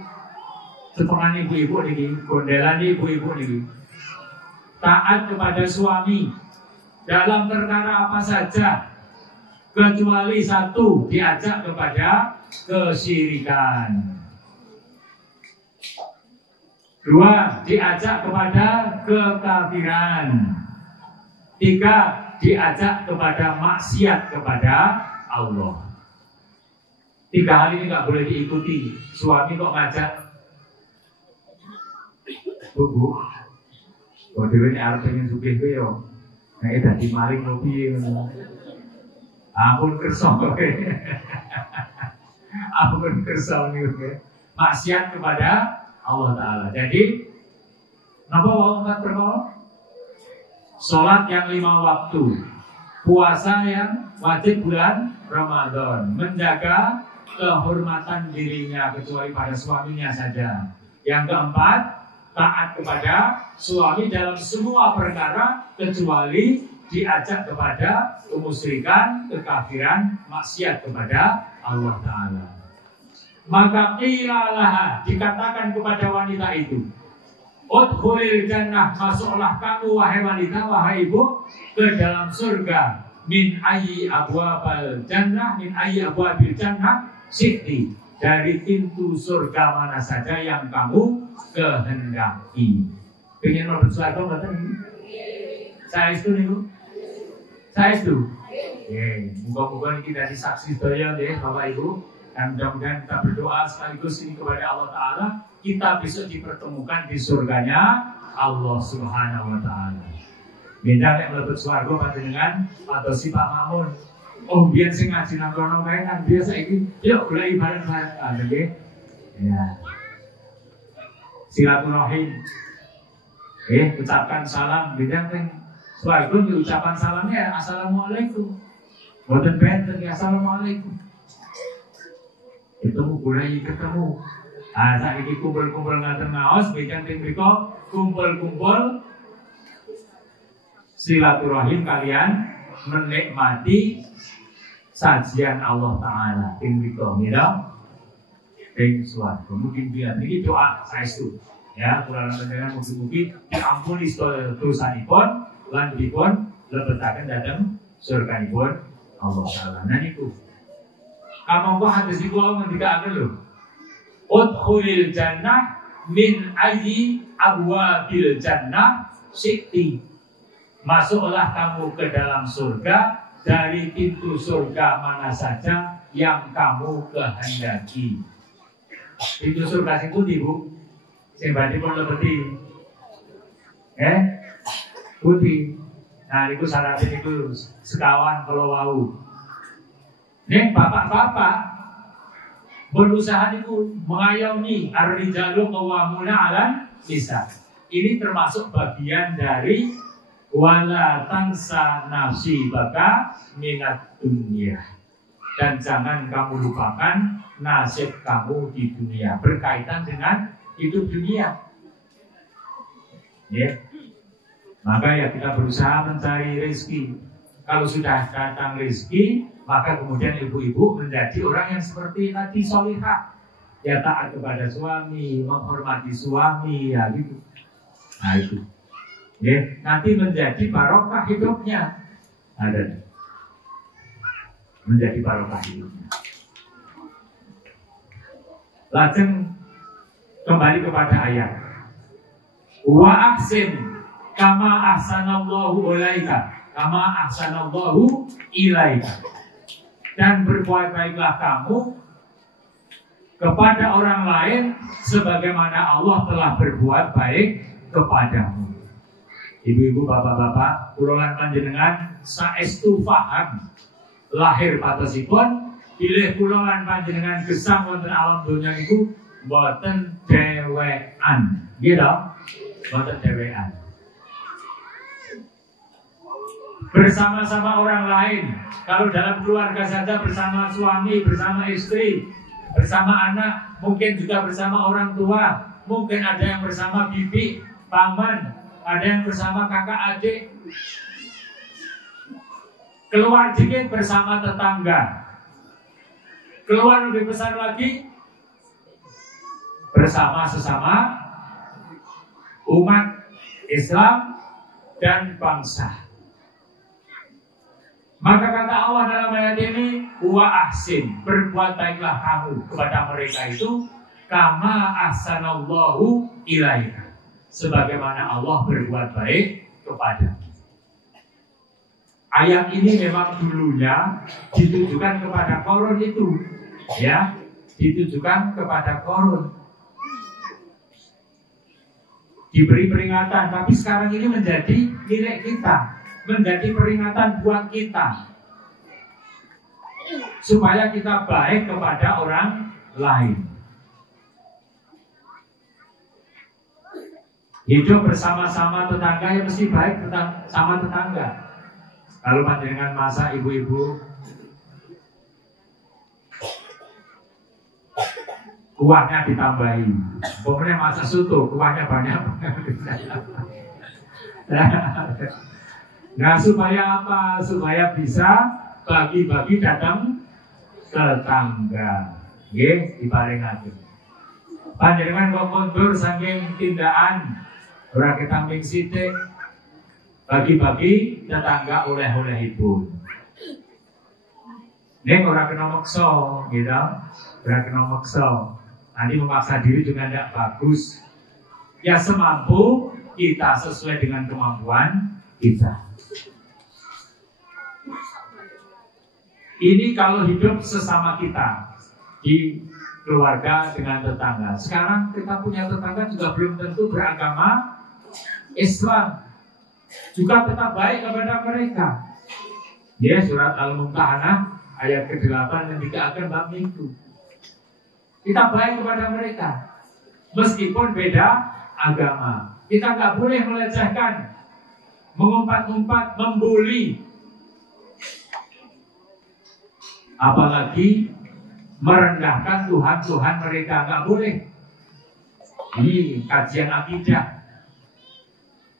setengah ibu-ibu ini, gondelan ibu-ibu ini. Taat kepada suami dalam perkara apa saja, kecuali satu, diajak kepada kesyirikan. 2, diajak kepada kekafiran. 3, diajak kepada maksiat kepada Allah. 3 hal ini nggak boleh diikuti. Suami kok ngajak, Bu, kok dewe nek arep pengen sugih kowe yo, nek dadi maling ngopi ngono. Ampun kersa kowe. Ampun kersa niku. Maksiat kepada Allah Ta'ala. Jadi napa wae 4 perkara? Salat yang 5 waktu, puasa yang wajib bulan Ramadan, menjaga kehormatan dirinya kecuali pada suaminya saja. Yang keempat, taat kepada suami dalam semua perkara kecuali diajak kepada kemusyrikan, kekafiran, maksiat kepada Allah Ta'ala. Maka qilalaha, dikatakan kepada wanita itu, udkhulil jannah, masuklah kamu wahai wanita, wahai ibu, ke dalam surga. Min ayyi abwabil jannah, min ayyi abwabil jannah syi'ti, dari pintu surga mana saja yang kamu kehendaki. Pengen mlebu surga mboten? Saya itu nih, saya itu. Muga-muga ini dari saksi sedaya nggih Bapak Ibu. Dan mudah-mudahan kita berdoa sekaligus ini kepada Allah Ta'ala, kita besok dipertemukan di surganya Allah Subhanahu Wa Ta'ala. Beda nek mlebet swarga panjenengan atau si Pak Mamun. Oh biar sing ngaji nang kono kae kan biasa iki yuk golek bareng-bareng nggih. Ya. Silaturahim. Ucapkan salam beda kan. Swarga ucapan salamnya assalamualaikum. Boten benten ya assalamualaikum. Ketemu mulai ketemu. Saat ini kumpul-kumpul ngaten ngaos, bejang ting mriko kumpul-kumpul silaturahim kalian menikmati sajian Allah Ta'ala ting mriko ngira ting swarga. Mungkin biar ini doa saestu ya, kurang panjenengan mugi-mugi diampuni dosanipun lan dipun lebetaken dhateng surganipun Allah Ta'ala. Nah niku kamangka hadis iku ngendikaken lho. Udkhulil jannah min ayyi abwabil jannah syi'ti. Masuklah kamu ke dalam surga dari pintu surga mana saja yang kamu kehendaki. Pintu surga sing pundi, Bu? Sing badhe pun lebeti. Pundi. Nah, niku syaratnya niku sekawan kalau wau. Nek bapak-bapak berusaha itu mengayomi ar-rijalu qawwamuna 'alan nisa. Ini termasuk bagian dari wala tansa nasibaka minat dunia. Dan jangan kamu lupakan nasib kamu di dunia, berkaitan dengan hidup dunia. Ya. Maka ya kita berusaha mencari rezeki. Kalau sudah datang rezeki, maka kemudian ibu-ibu menjadi orang yang seperti tadi solihah, ya taat kepada suami, menghormati suami, ya gitu. Nah itu, ya nanti menjadi barokah hidupnya, ada menjadi barokah hidupnya. Lajeng kembali kepada ayat. Wa ahsin kama ahsanallahu ilaika, kama ahsanallahu ilaika. Dan berbuat baiklah kamu kepada orang lain sebagaimana Allah telah berbuat baik kepadamu. Ibu-ibu, bapak-bapak, kula panjenengan saestu paham lahir patosipun bilih kula panjenengan gesang wonten alam donya niku mboten dhewekan. Nggih to? Mboten dhewekan. Bersama-sama orang lain. Kalau dalam keluarga saja bersama suami, bersama istri, bersama anak, mungkin juga bersama orang tua, mungkin ada yang bersama bibi, paman, ada yang bersama kakak adik. Keluar dikit bersama tetangga. Keluar lebih besar lagi bersama sesama umat Islam dan bangsa. Maka kata Allah dalam ayat ini, wa ahsin, berbuat baiklah kamu kepada mereka itu kama ahsanallahu ilaika, sebagaimana Allah berbuat baik kepadamu. Ayat ini memang dulunya ditujukan kepada Qarun itu, ya, ditujukan kepada Qarun. Diberi peringatan, tapi sekarang ini menjadi milik kita. Menjadi peringatan buat kita supaya kita baik kepada orang lain. Hidup bersama-sama tetangga yang mesti baik sama tetangga. Kalau panjenengan masak ibu-ibu, kuahnya ditambahin. Pokoknya masak soto, kuahnya banyak. Nah, supaya apa? Supaya bisa bagi-bagi datang tetangga. Nggih, diparingaken. Panjenengan kok mundur saking tindakan ora ketamping sithik, bagi-bagi tetangga oleh-olehipun. Nek ora kena maksa, gitu. Ora kena maksa. Nanti memaksa diri juga tidak bagus. Ya semampu kita sesuai dengan kemampuan kita. Ini kalau hidup sesama kita di keluarga dengan tetangga. Sekarang kita punya tetangga juga belum tentu beragama Islam, juga tetap baik kepada mereka. Ya, surat Al-Mumtahanah ayat ke-8 dan 3 akan bab itu. Kita baik kepada mereka meskipun beda agama. Kita nggak boleh melecehkan, mengumpat-umpat, membuli, apalagi merendahkan Tuhan mereka. Nggak boleh. Ini kajian akidah.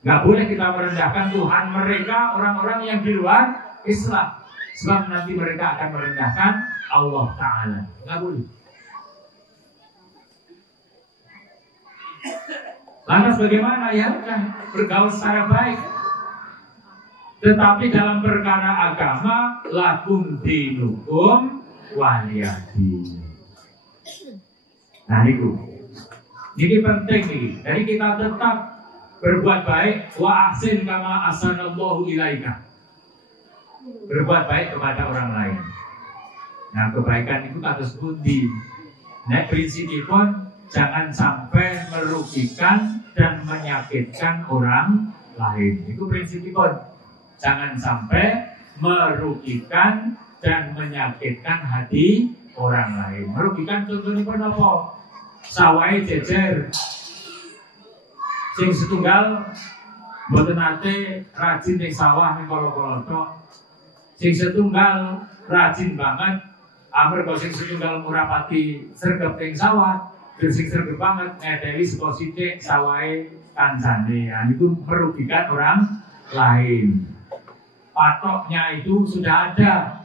Nggak boleh kita merendahkan Tuhan mereka, orang-orang yang di luar Islam, sebab nanti mereka akan merendahkan Allah Ta'ala. Nggak boleh. Lantas bagaimana? Ya udah, bergaul secara baik. Tetapi dalam perkara agama, lakum dinukum waliyadin. Nah ini penting nih. Jadi kita tetap berbuat baik. Wa ahsin kama ahsanallahu ilaika. Berbuat baik kepada orang lain. Nah, kebaikan itu harus pundi. Nah, prinsipnya pun jangan sampai merugikan dan menyakitkan orang lain. Itu prinsipnya pun. Jangan sampai merugikan dan menyakitkan hati orang lain. Merugikan contohnya pun apa? Sawai jejer, sing setunggal mboten nate rajin ning sawah ning kala-kala tok. Sing setunggal rajin banget, amarga sing setunggal ora pati sregep ning sawah, sing sregep banget ngedeli saka sithik sawahe kancane. Itu merugikan orang lain. Patoknya itu sudah ada.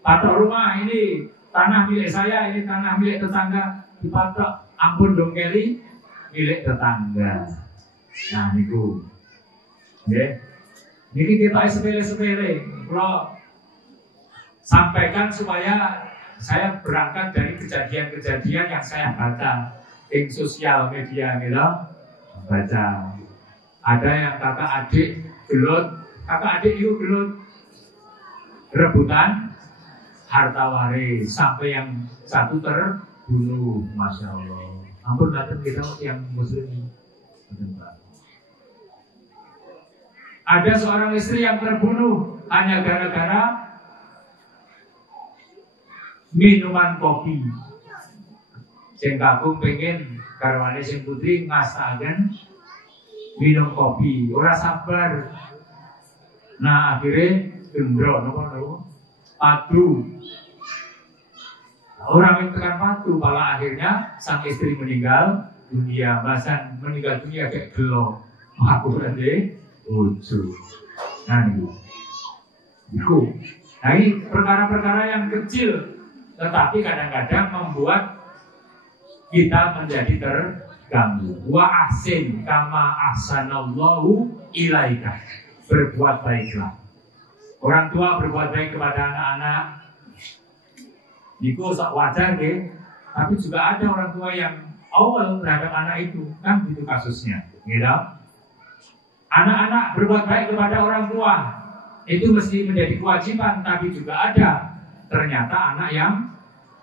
Patok rumah, ini tanah milik saya, ini tanah milik tetangga. Dipatok, ampun dong Kelly, milik tetangga. Nah niku, ya, niki kita sepele-sepele. Kalau sampaikan supaya saya berangkat dari kejadian-kejadian yang saya baca di sosial media, gitu. Baca. Ada yang kakak adik gelut. Kakak adik itu gelut rebutan harta waris sampai yang satu terbunuh, masya Allah. Ampun datang kita yang muslim. Ada seorang istri yang terbunuh hanya gara-gara minuman kopi. Sing kakung pengen garwane sing putri ngastaken minum kopi, ora sabar. Nah akhirnya gendro, padu. Orang yang tekan padu, malah akhirnya sang istri meninggal dunia. Bahkan meninggal dunia kayak gelo. Aku berarti lucu. Nah ini perkara-perkara yang kecil, tetapi kadang-kadang membuat kita menjadi terganggu. Wa ahsin kama ahsanallahu ilaika. Berbuat baiklah. Orang tua berbuat baik kepada anak-anak. Niku sak wajar deh. Tapi juga ada orang tua yang awal terhadap anak itu, kan gitu kasusnya. Gitu. Anak-anak berbuat baik kepada orang tua itu mesti menjadi kewajiban, tapi juga ada ternyata anak yang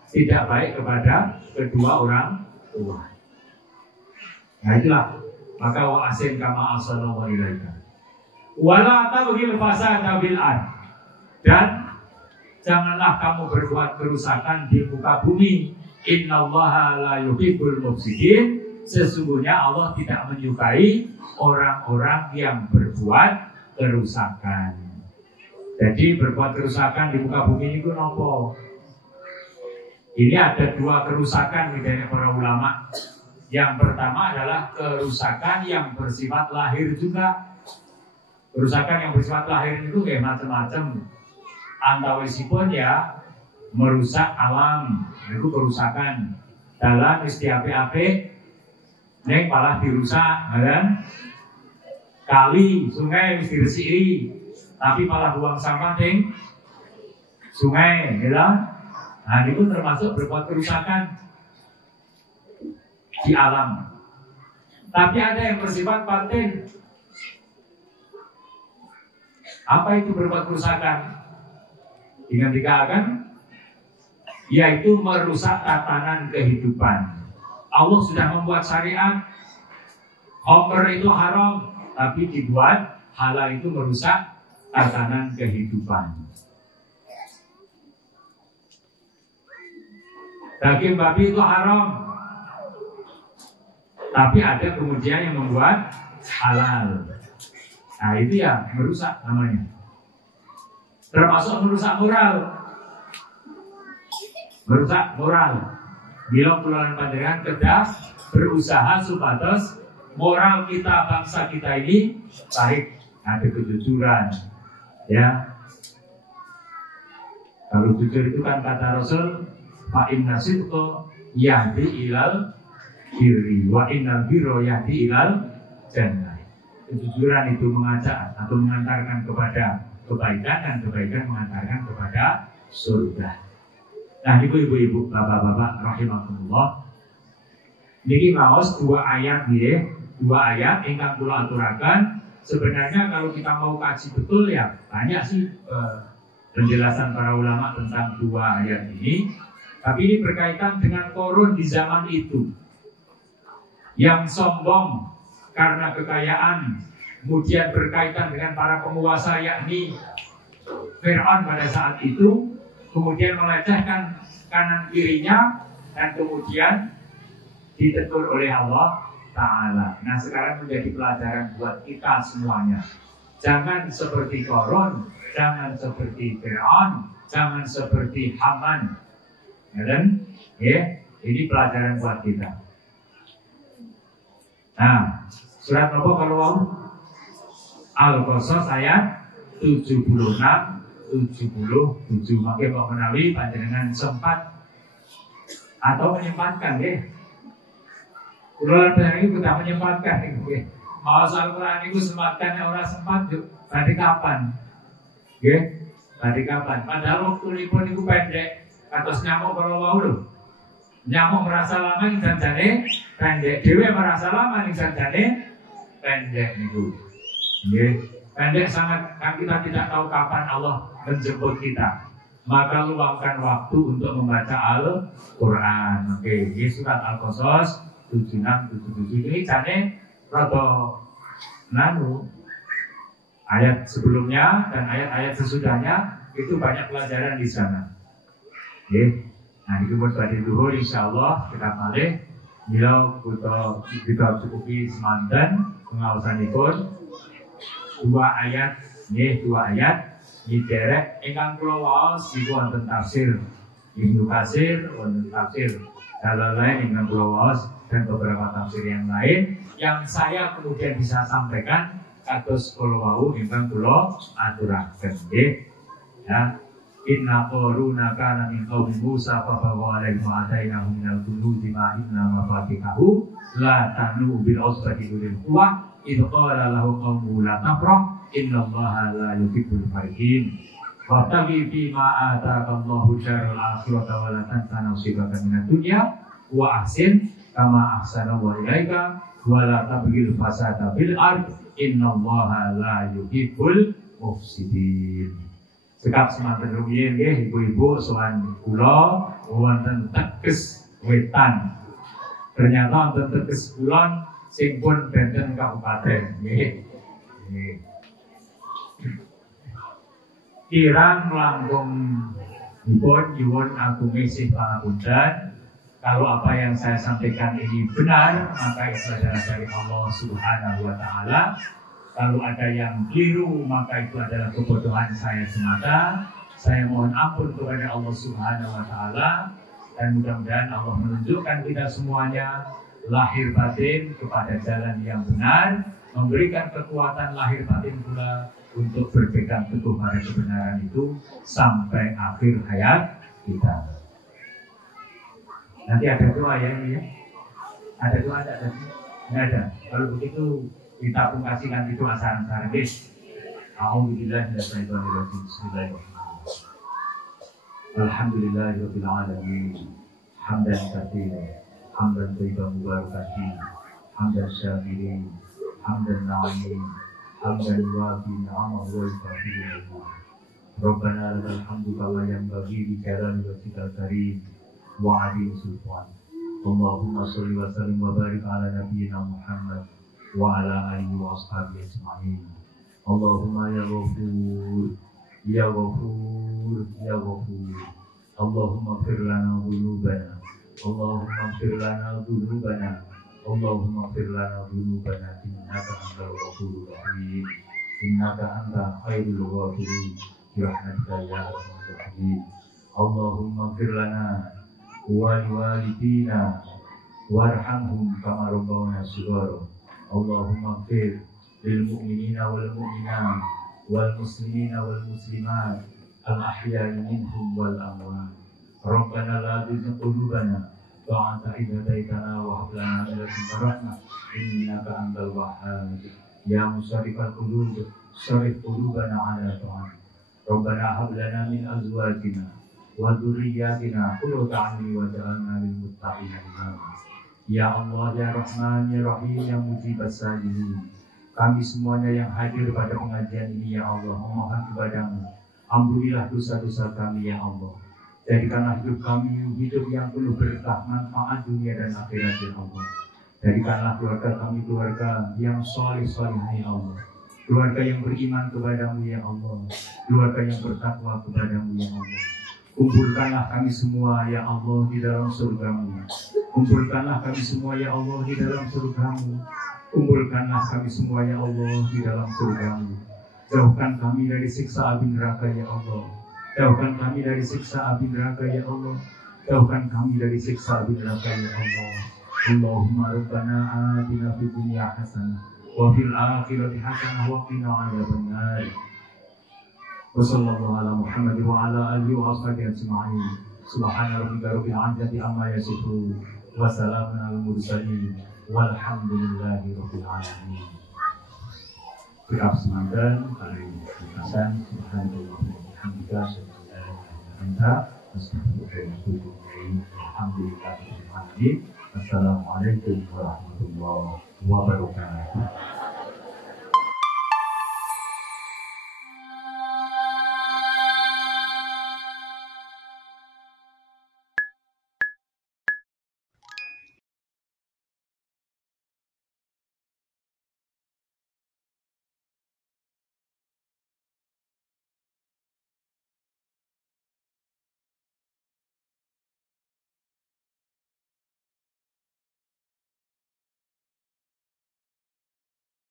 tidak baik kepada kedua orang tua. Nah itulah, maka wa asin kama ahsanallahu ilaika. Wala tabghil fasada bil ard. Dan janganlah kamu berbuat kerusakan di muka bumi. Innallaha la yuhibbul mufsidin. Sesungguhnya Allah tidak menyukai orang-orang yang berbuat kerusakan. Jadi berbuat kerusakan di muka bumi ini ku nopo? Ini ada dua kerusakan dari para ulama. Yang pertama adalah kerusakan yang bersifat lahir juga. Kerusakan yang bersifat lahir itu kayak macam-macam. Antawisipun ya merusak alam, itu kerusakan. Dalam istiape-ape neng malah dirusak, kan? Kali, sungai mesti diresiki, tapi malah buang sampah neng sungai, ya. Nah, itu termasuk berbuat kerusakan di alam. Tapi ada yang bersifat batin. Apa itu berbuat kerusakan? Dengan dikatakan, yaitu merusak tatanan kehidupan. Allah sudah membuat syariat, khamr itu haram, tapi dibuat halal itu merusak tatanan kehidupan. Daging babi itu haram, tapi ada kemudian yang membuat halal. Nah itu ya merusak namanya. Termasuk merusak moral. Merusak moral. Bila Kepulauan Panjenengan kedah berusaha supados moral kita, bangsa kita ini baik, ada kejujuran, ya. Kalau jujur itu kan kata Rasul, fa inna sidqa yahdi ilal birri wa innal birra yahdi ilal jannah. Kejujuran itu mengajak atau mengantarkan kepada kebaikan, dan kebaikan mengantarkan kepada surga. Nah, ibu-ibu, bapak-bapak rahimakumullah. Niki maos dua ayat nggih, dua ayat ingkang kula aturaken. Sebenarnya kalau kita mau kaji betul ya banyak sih penjelasan para ulama tentang dua ayat ini. Tapi ini berkaitan dengan korun di zaman itu yang sombong karena kekayaan, kemudian berkaitan dengan para penguasa yakni Fir'aun pada saat itu, kemudian melecehkan kanan kirinya, dan kemudian ditegur oleh Allah Ta'ala. Nah sekarang menjadi pelajaran buat kita semuanya. Jangan seperti Korun, jangan seperti Fir'aun, jangan seperti Haman. Ya kan? Ya, ini pelajaran buat kita. Nah, surat apa kalau mau? Al-Qasas ayat 76, 77. Maka Pak Menawi panjenengan sempat atau menyempatkan ya. Kula ini sudah menyempatkan ya. Mau Al-Quran itu sempatkan orang sempat yuk. Tadi kapan? Ya, tadi kapan? Padahal waktu lipun itu pendek. Kados nyamuk kalau mau loh. Nyamuk merasa lama ning janjane pendek, dhewe merasa lama ning janjane pendek niku. Nggih, pendek sangat, kan kita tidak tahu kapan Allah menjemput kita. Maka luangkan waktu untuk membaca Al-Qur'an. Oke, ini surat Al-Qasas 76 77 ini jane rada nanu. Ayat sebelumnya dan ayat-ayat sesudahnya itu banyak pelajaran di sana. Okay. Nah, itu buat pada duhur insyaallah kita malih bila kita cukupi semanten pengawasan ikut dua ayat ini derek ingkang kula waos niku wonten tafsir Ibnu Katsir, wonten tafsir Jalalain ingkang kula waos, dan beberapa tafsir yang lain yang saya kemudian bisa sampaikan kados kula wau ingkang kula aturaken nggih. Ya. Inna Qaruna kana min qaumi Musa fa bawa alaihi wa atainahu minal kunuzi ma inna mafatihahu la tanu bil usbati ulil quwwah idh qala lahu qaumuhu la tafrah innallaha la yuhibbul farihin wabtaghi fi ma ataka Allahu syarrul akhirati wa la tansa nasibaka minad dunya wa ahsin kama ahsana wa ilaika wa la tabghil fasada fil ard innallaha la yuhibbul mufsidin. Sekap semanten rumiyin nggih ibu-ibu sowan kula wonten Teges Wetan. Ternyata wonten Teges Kulon sing pun benten kabupaten nggih. Kirang langkung dipun nyuwun agung isih pangapunten. Kalau apa yang saya sampaikan ini benar, maka itu adalah dari Allah Subhanahu wa Ta'ala. Kalau ada yang keliru, maka itu adalah kebodohan saya semata. Saya mohon ampun kepada Allah Subhanahu wa Ta'ala, dan mudah-mudahan Allah menunjukkan kita semuanya lahir batin kepada jalan yang benar, memberikan kekuatan lahir batin pula untuk berpegang teguh pada kebenaran itu sampai akhir hayat kita. Nanti ada doa ya ini ya. Ada doa ada? Tidak ada. Kalau begitu kita pun kasihkan itu saran-saran. A'udzubillahi minasyaitonirrajim. Bismillahirrahmanirrahim. Alhamdulillahirabbil alamin. Hamdan katsiran, hamdan thayyiban mubarakan fihi, hamdan syakirin, hamdan na'imin, hamdan wafi ni'amahu wa yukafi'u. Rabbana lakal hamdu kama yanbaghi li jalali wajhikal karim wa 'azimi sultanik. Allahumma shalli wa sallim wa barik ala nabiyyina Muhammad wa ala alihi wa ashabihi ajma'in. Allahumma ya Ghafur, ya Ghafur, ya Ghafur. Allahumma ighfir lana dhunubana, Allahumma ighfir lana dhunubana, Allahumma ighfir lana dhunubana, innaka antal ghafurur rahim, innaka anta khairul ghafirin, bi rahmatika ya arhamar rahimin. Allahumma ighfir lana wa liwalidina warhamhum kama rabbawna shighara. Allahumma ighfir lil mu'minina wal mu'minat wal muslimina wal muslimat al-ahya'i minhum wal amwat. Rabbana la tuzigh qulubana ba'da idh hadaytana wa hab lana min ladunka rahmah innaka antal wahhab. Ya musarrifal qulub sarrif qulubana ala ta'atik. Rabbana hab lana min azwajina wa dhurriyyatina qurrata a'yun waj'alna lil muttaqina imama. Ya Allah, ya Rahman, ya Rahim, yang mujibas salihin, kami semuanya yang hadir pada pengajian ini ya Allah, memohon kepadamu, ampunilah dosa-dosa kami ya Allah. Jadikanlah hidup kami hidup yang penuh berkah, manfaat dunia dan akhirat ya Allah. Jadikanlah keluarga kami keluarga yang soleh-solehah ya Allah, keluarga yang beriman kepadamu ya Allah, keluarga yang bertakwa kepadamu ya Allah. Kumpulkanlah kami semua ya Allah di dalam surgamu. Kumpulkanlah kami semua ya Allah di dalam surgamu. Kumpulkanlah kami semua ya Allah di dalam surgamu. Jauhkan kami dari siksa api neraka ya Allah. Jauhkan kami dari siksa api neraka ya Allah. Jauhkan kami dari siksa api neraka ya Allah. Allahumma rabbana atina fid dunya hasanah wa fil akhirati hasanah wa qina adzabannar. Wa sallallahu ala Muhammad wa ala alihi wa ashabihi ajma'in. Subhana rabbika rabbil izzati amma yasifun wa salamun alal mursalin walhamdulillahi rabbil alamin. Kita semangat hari Hasan subhanallah alhamdulillah alhamdulillah. Assalamualaikum warahmatullahi wabarakatuh.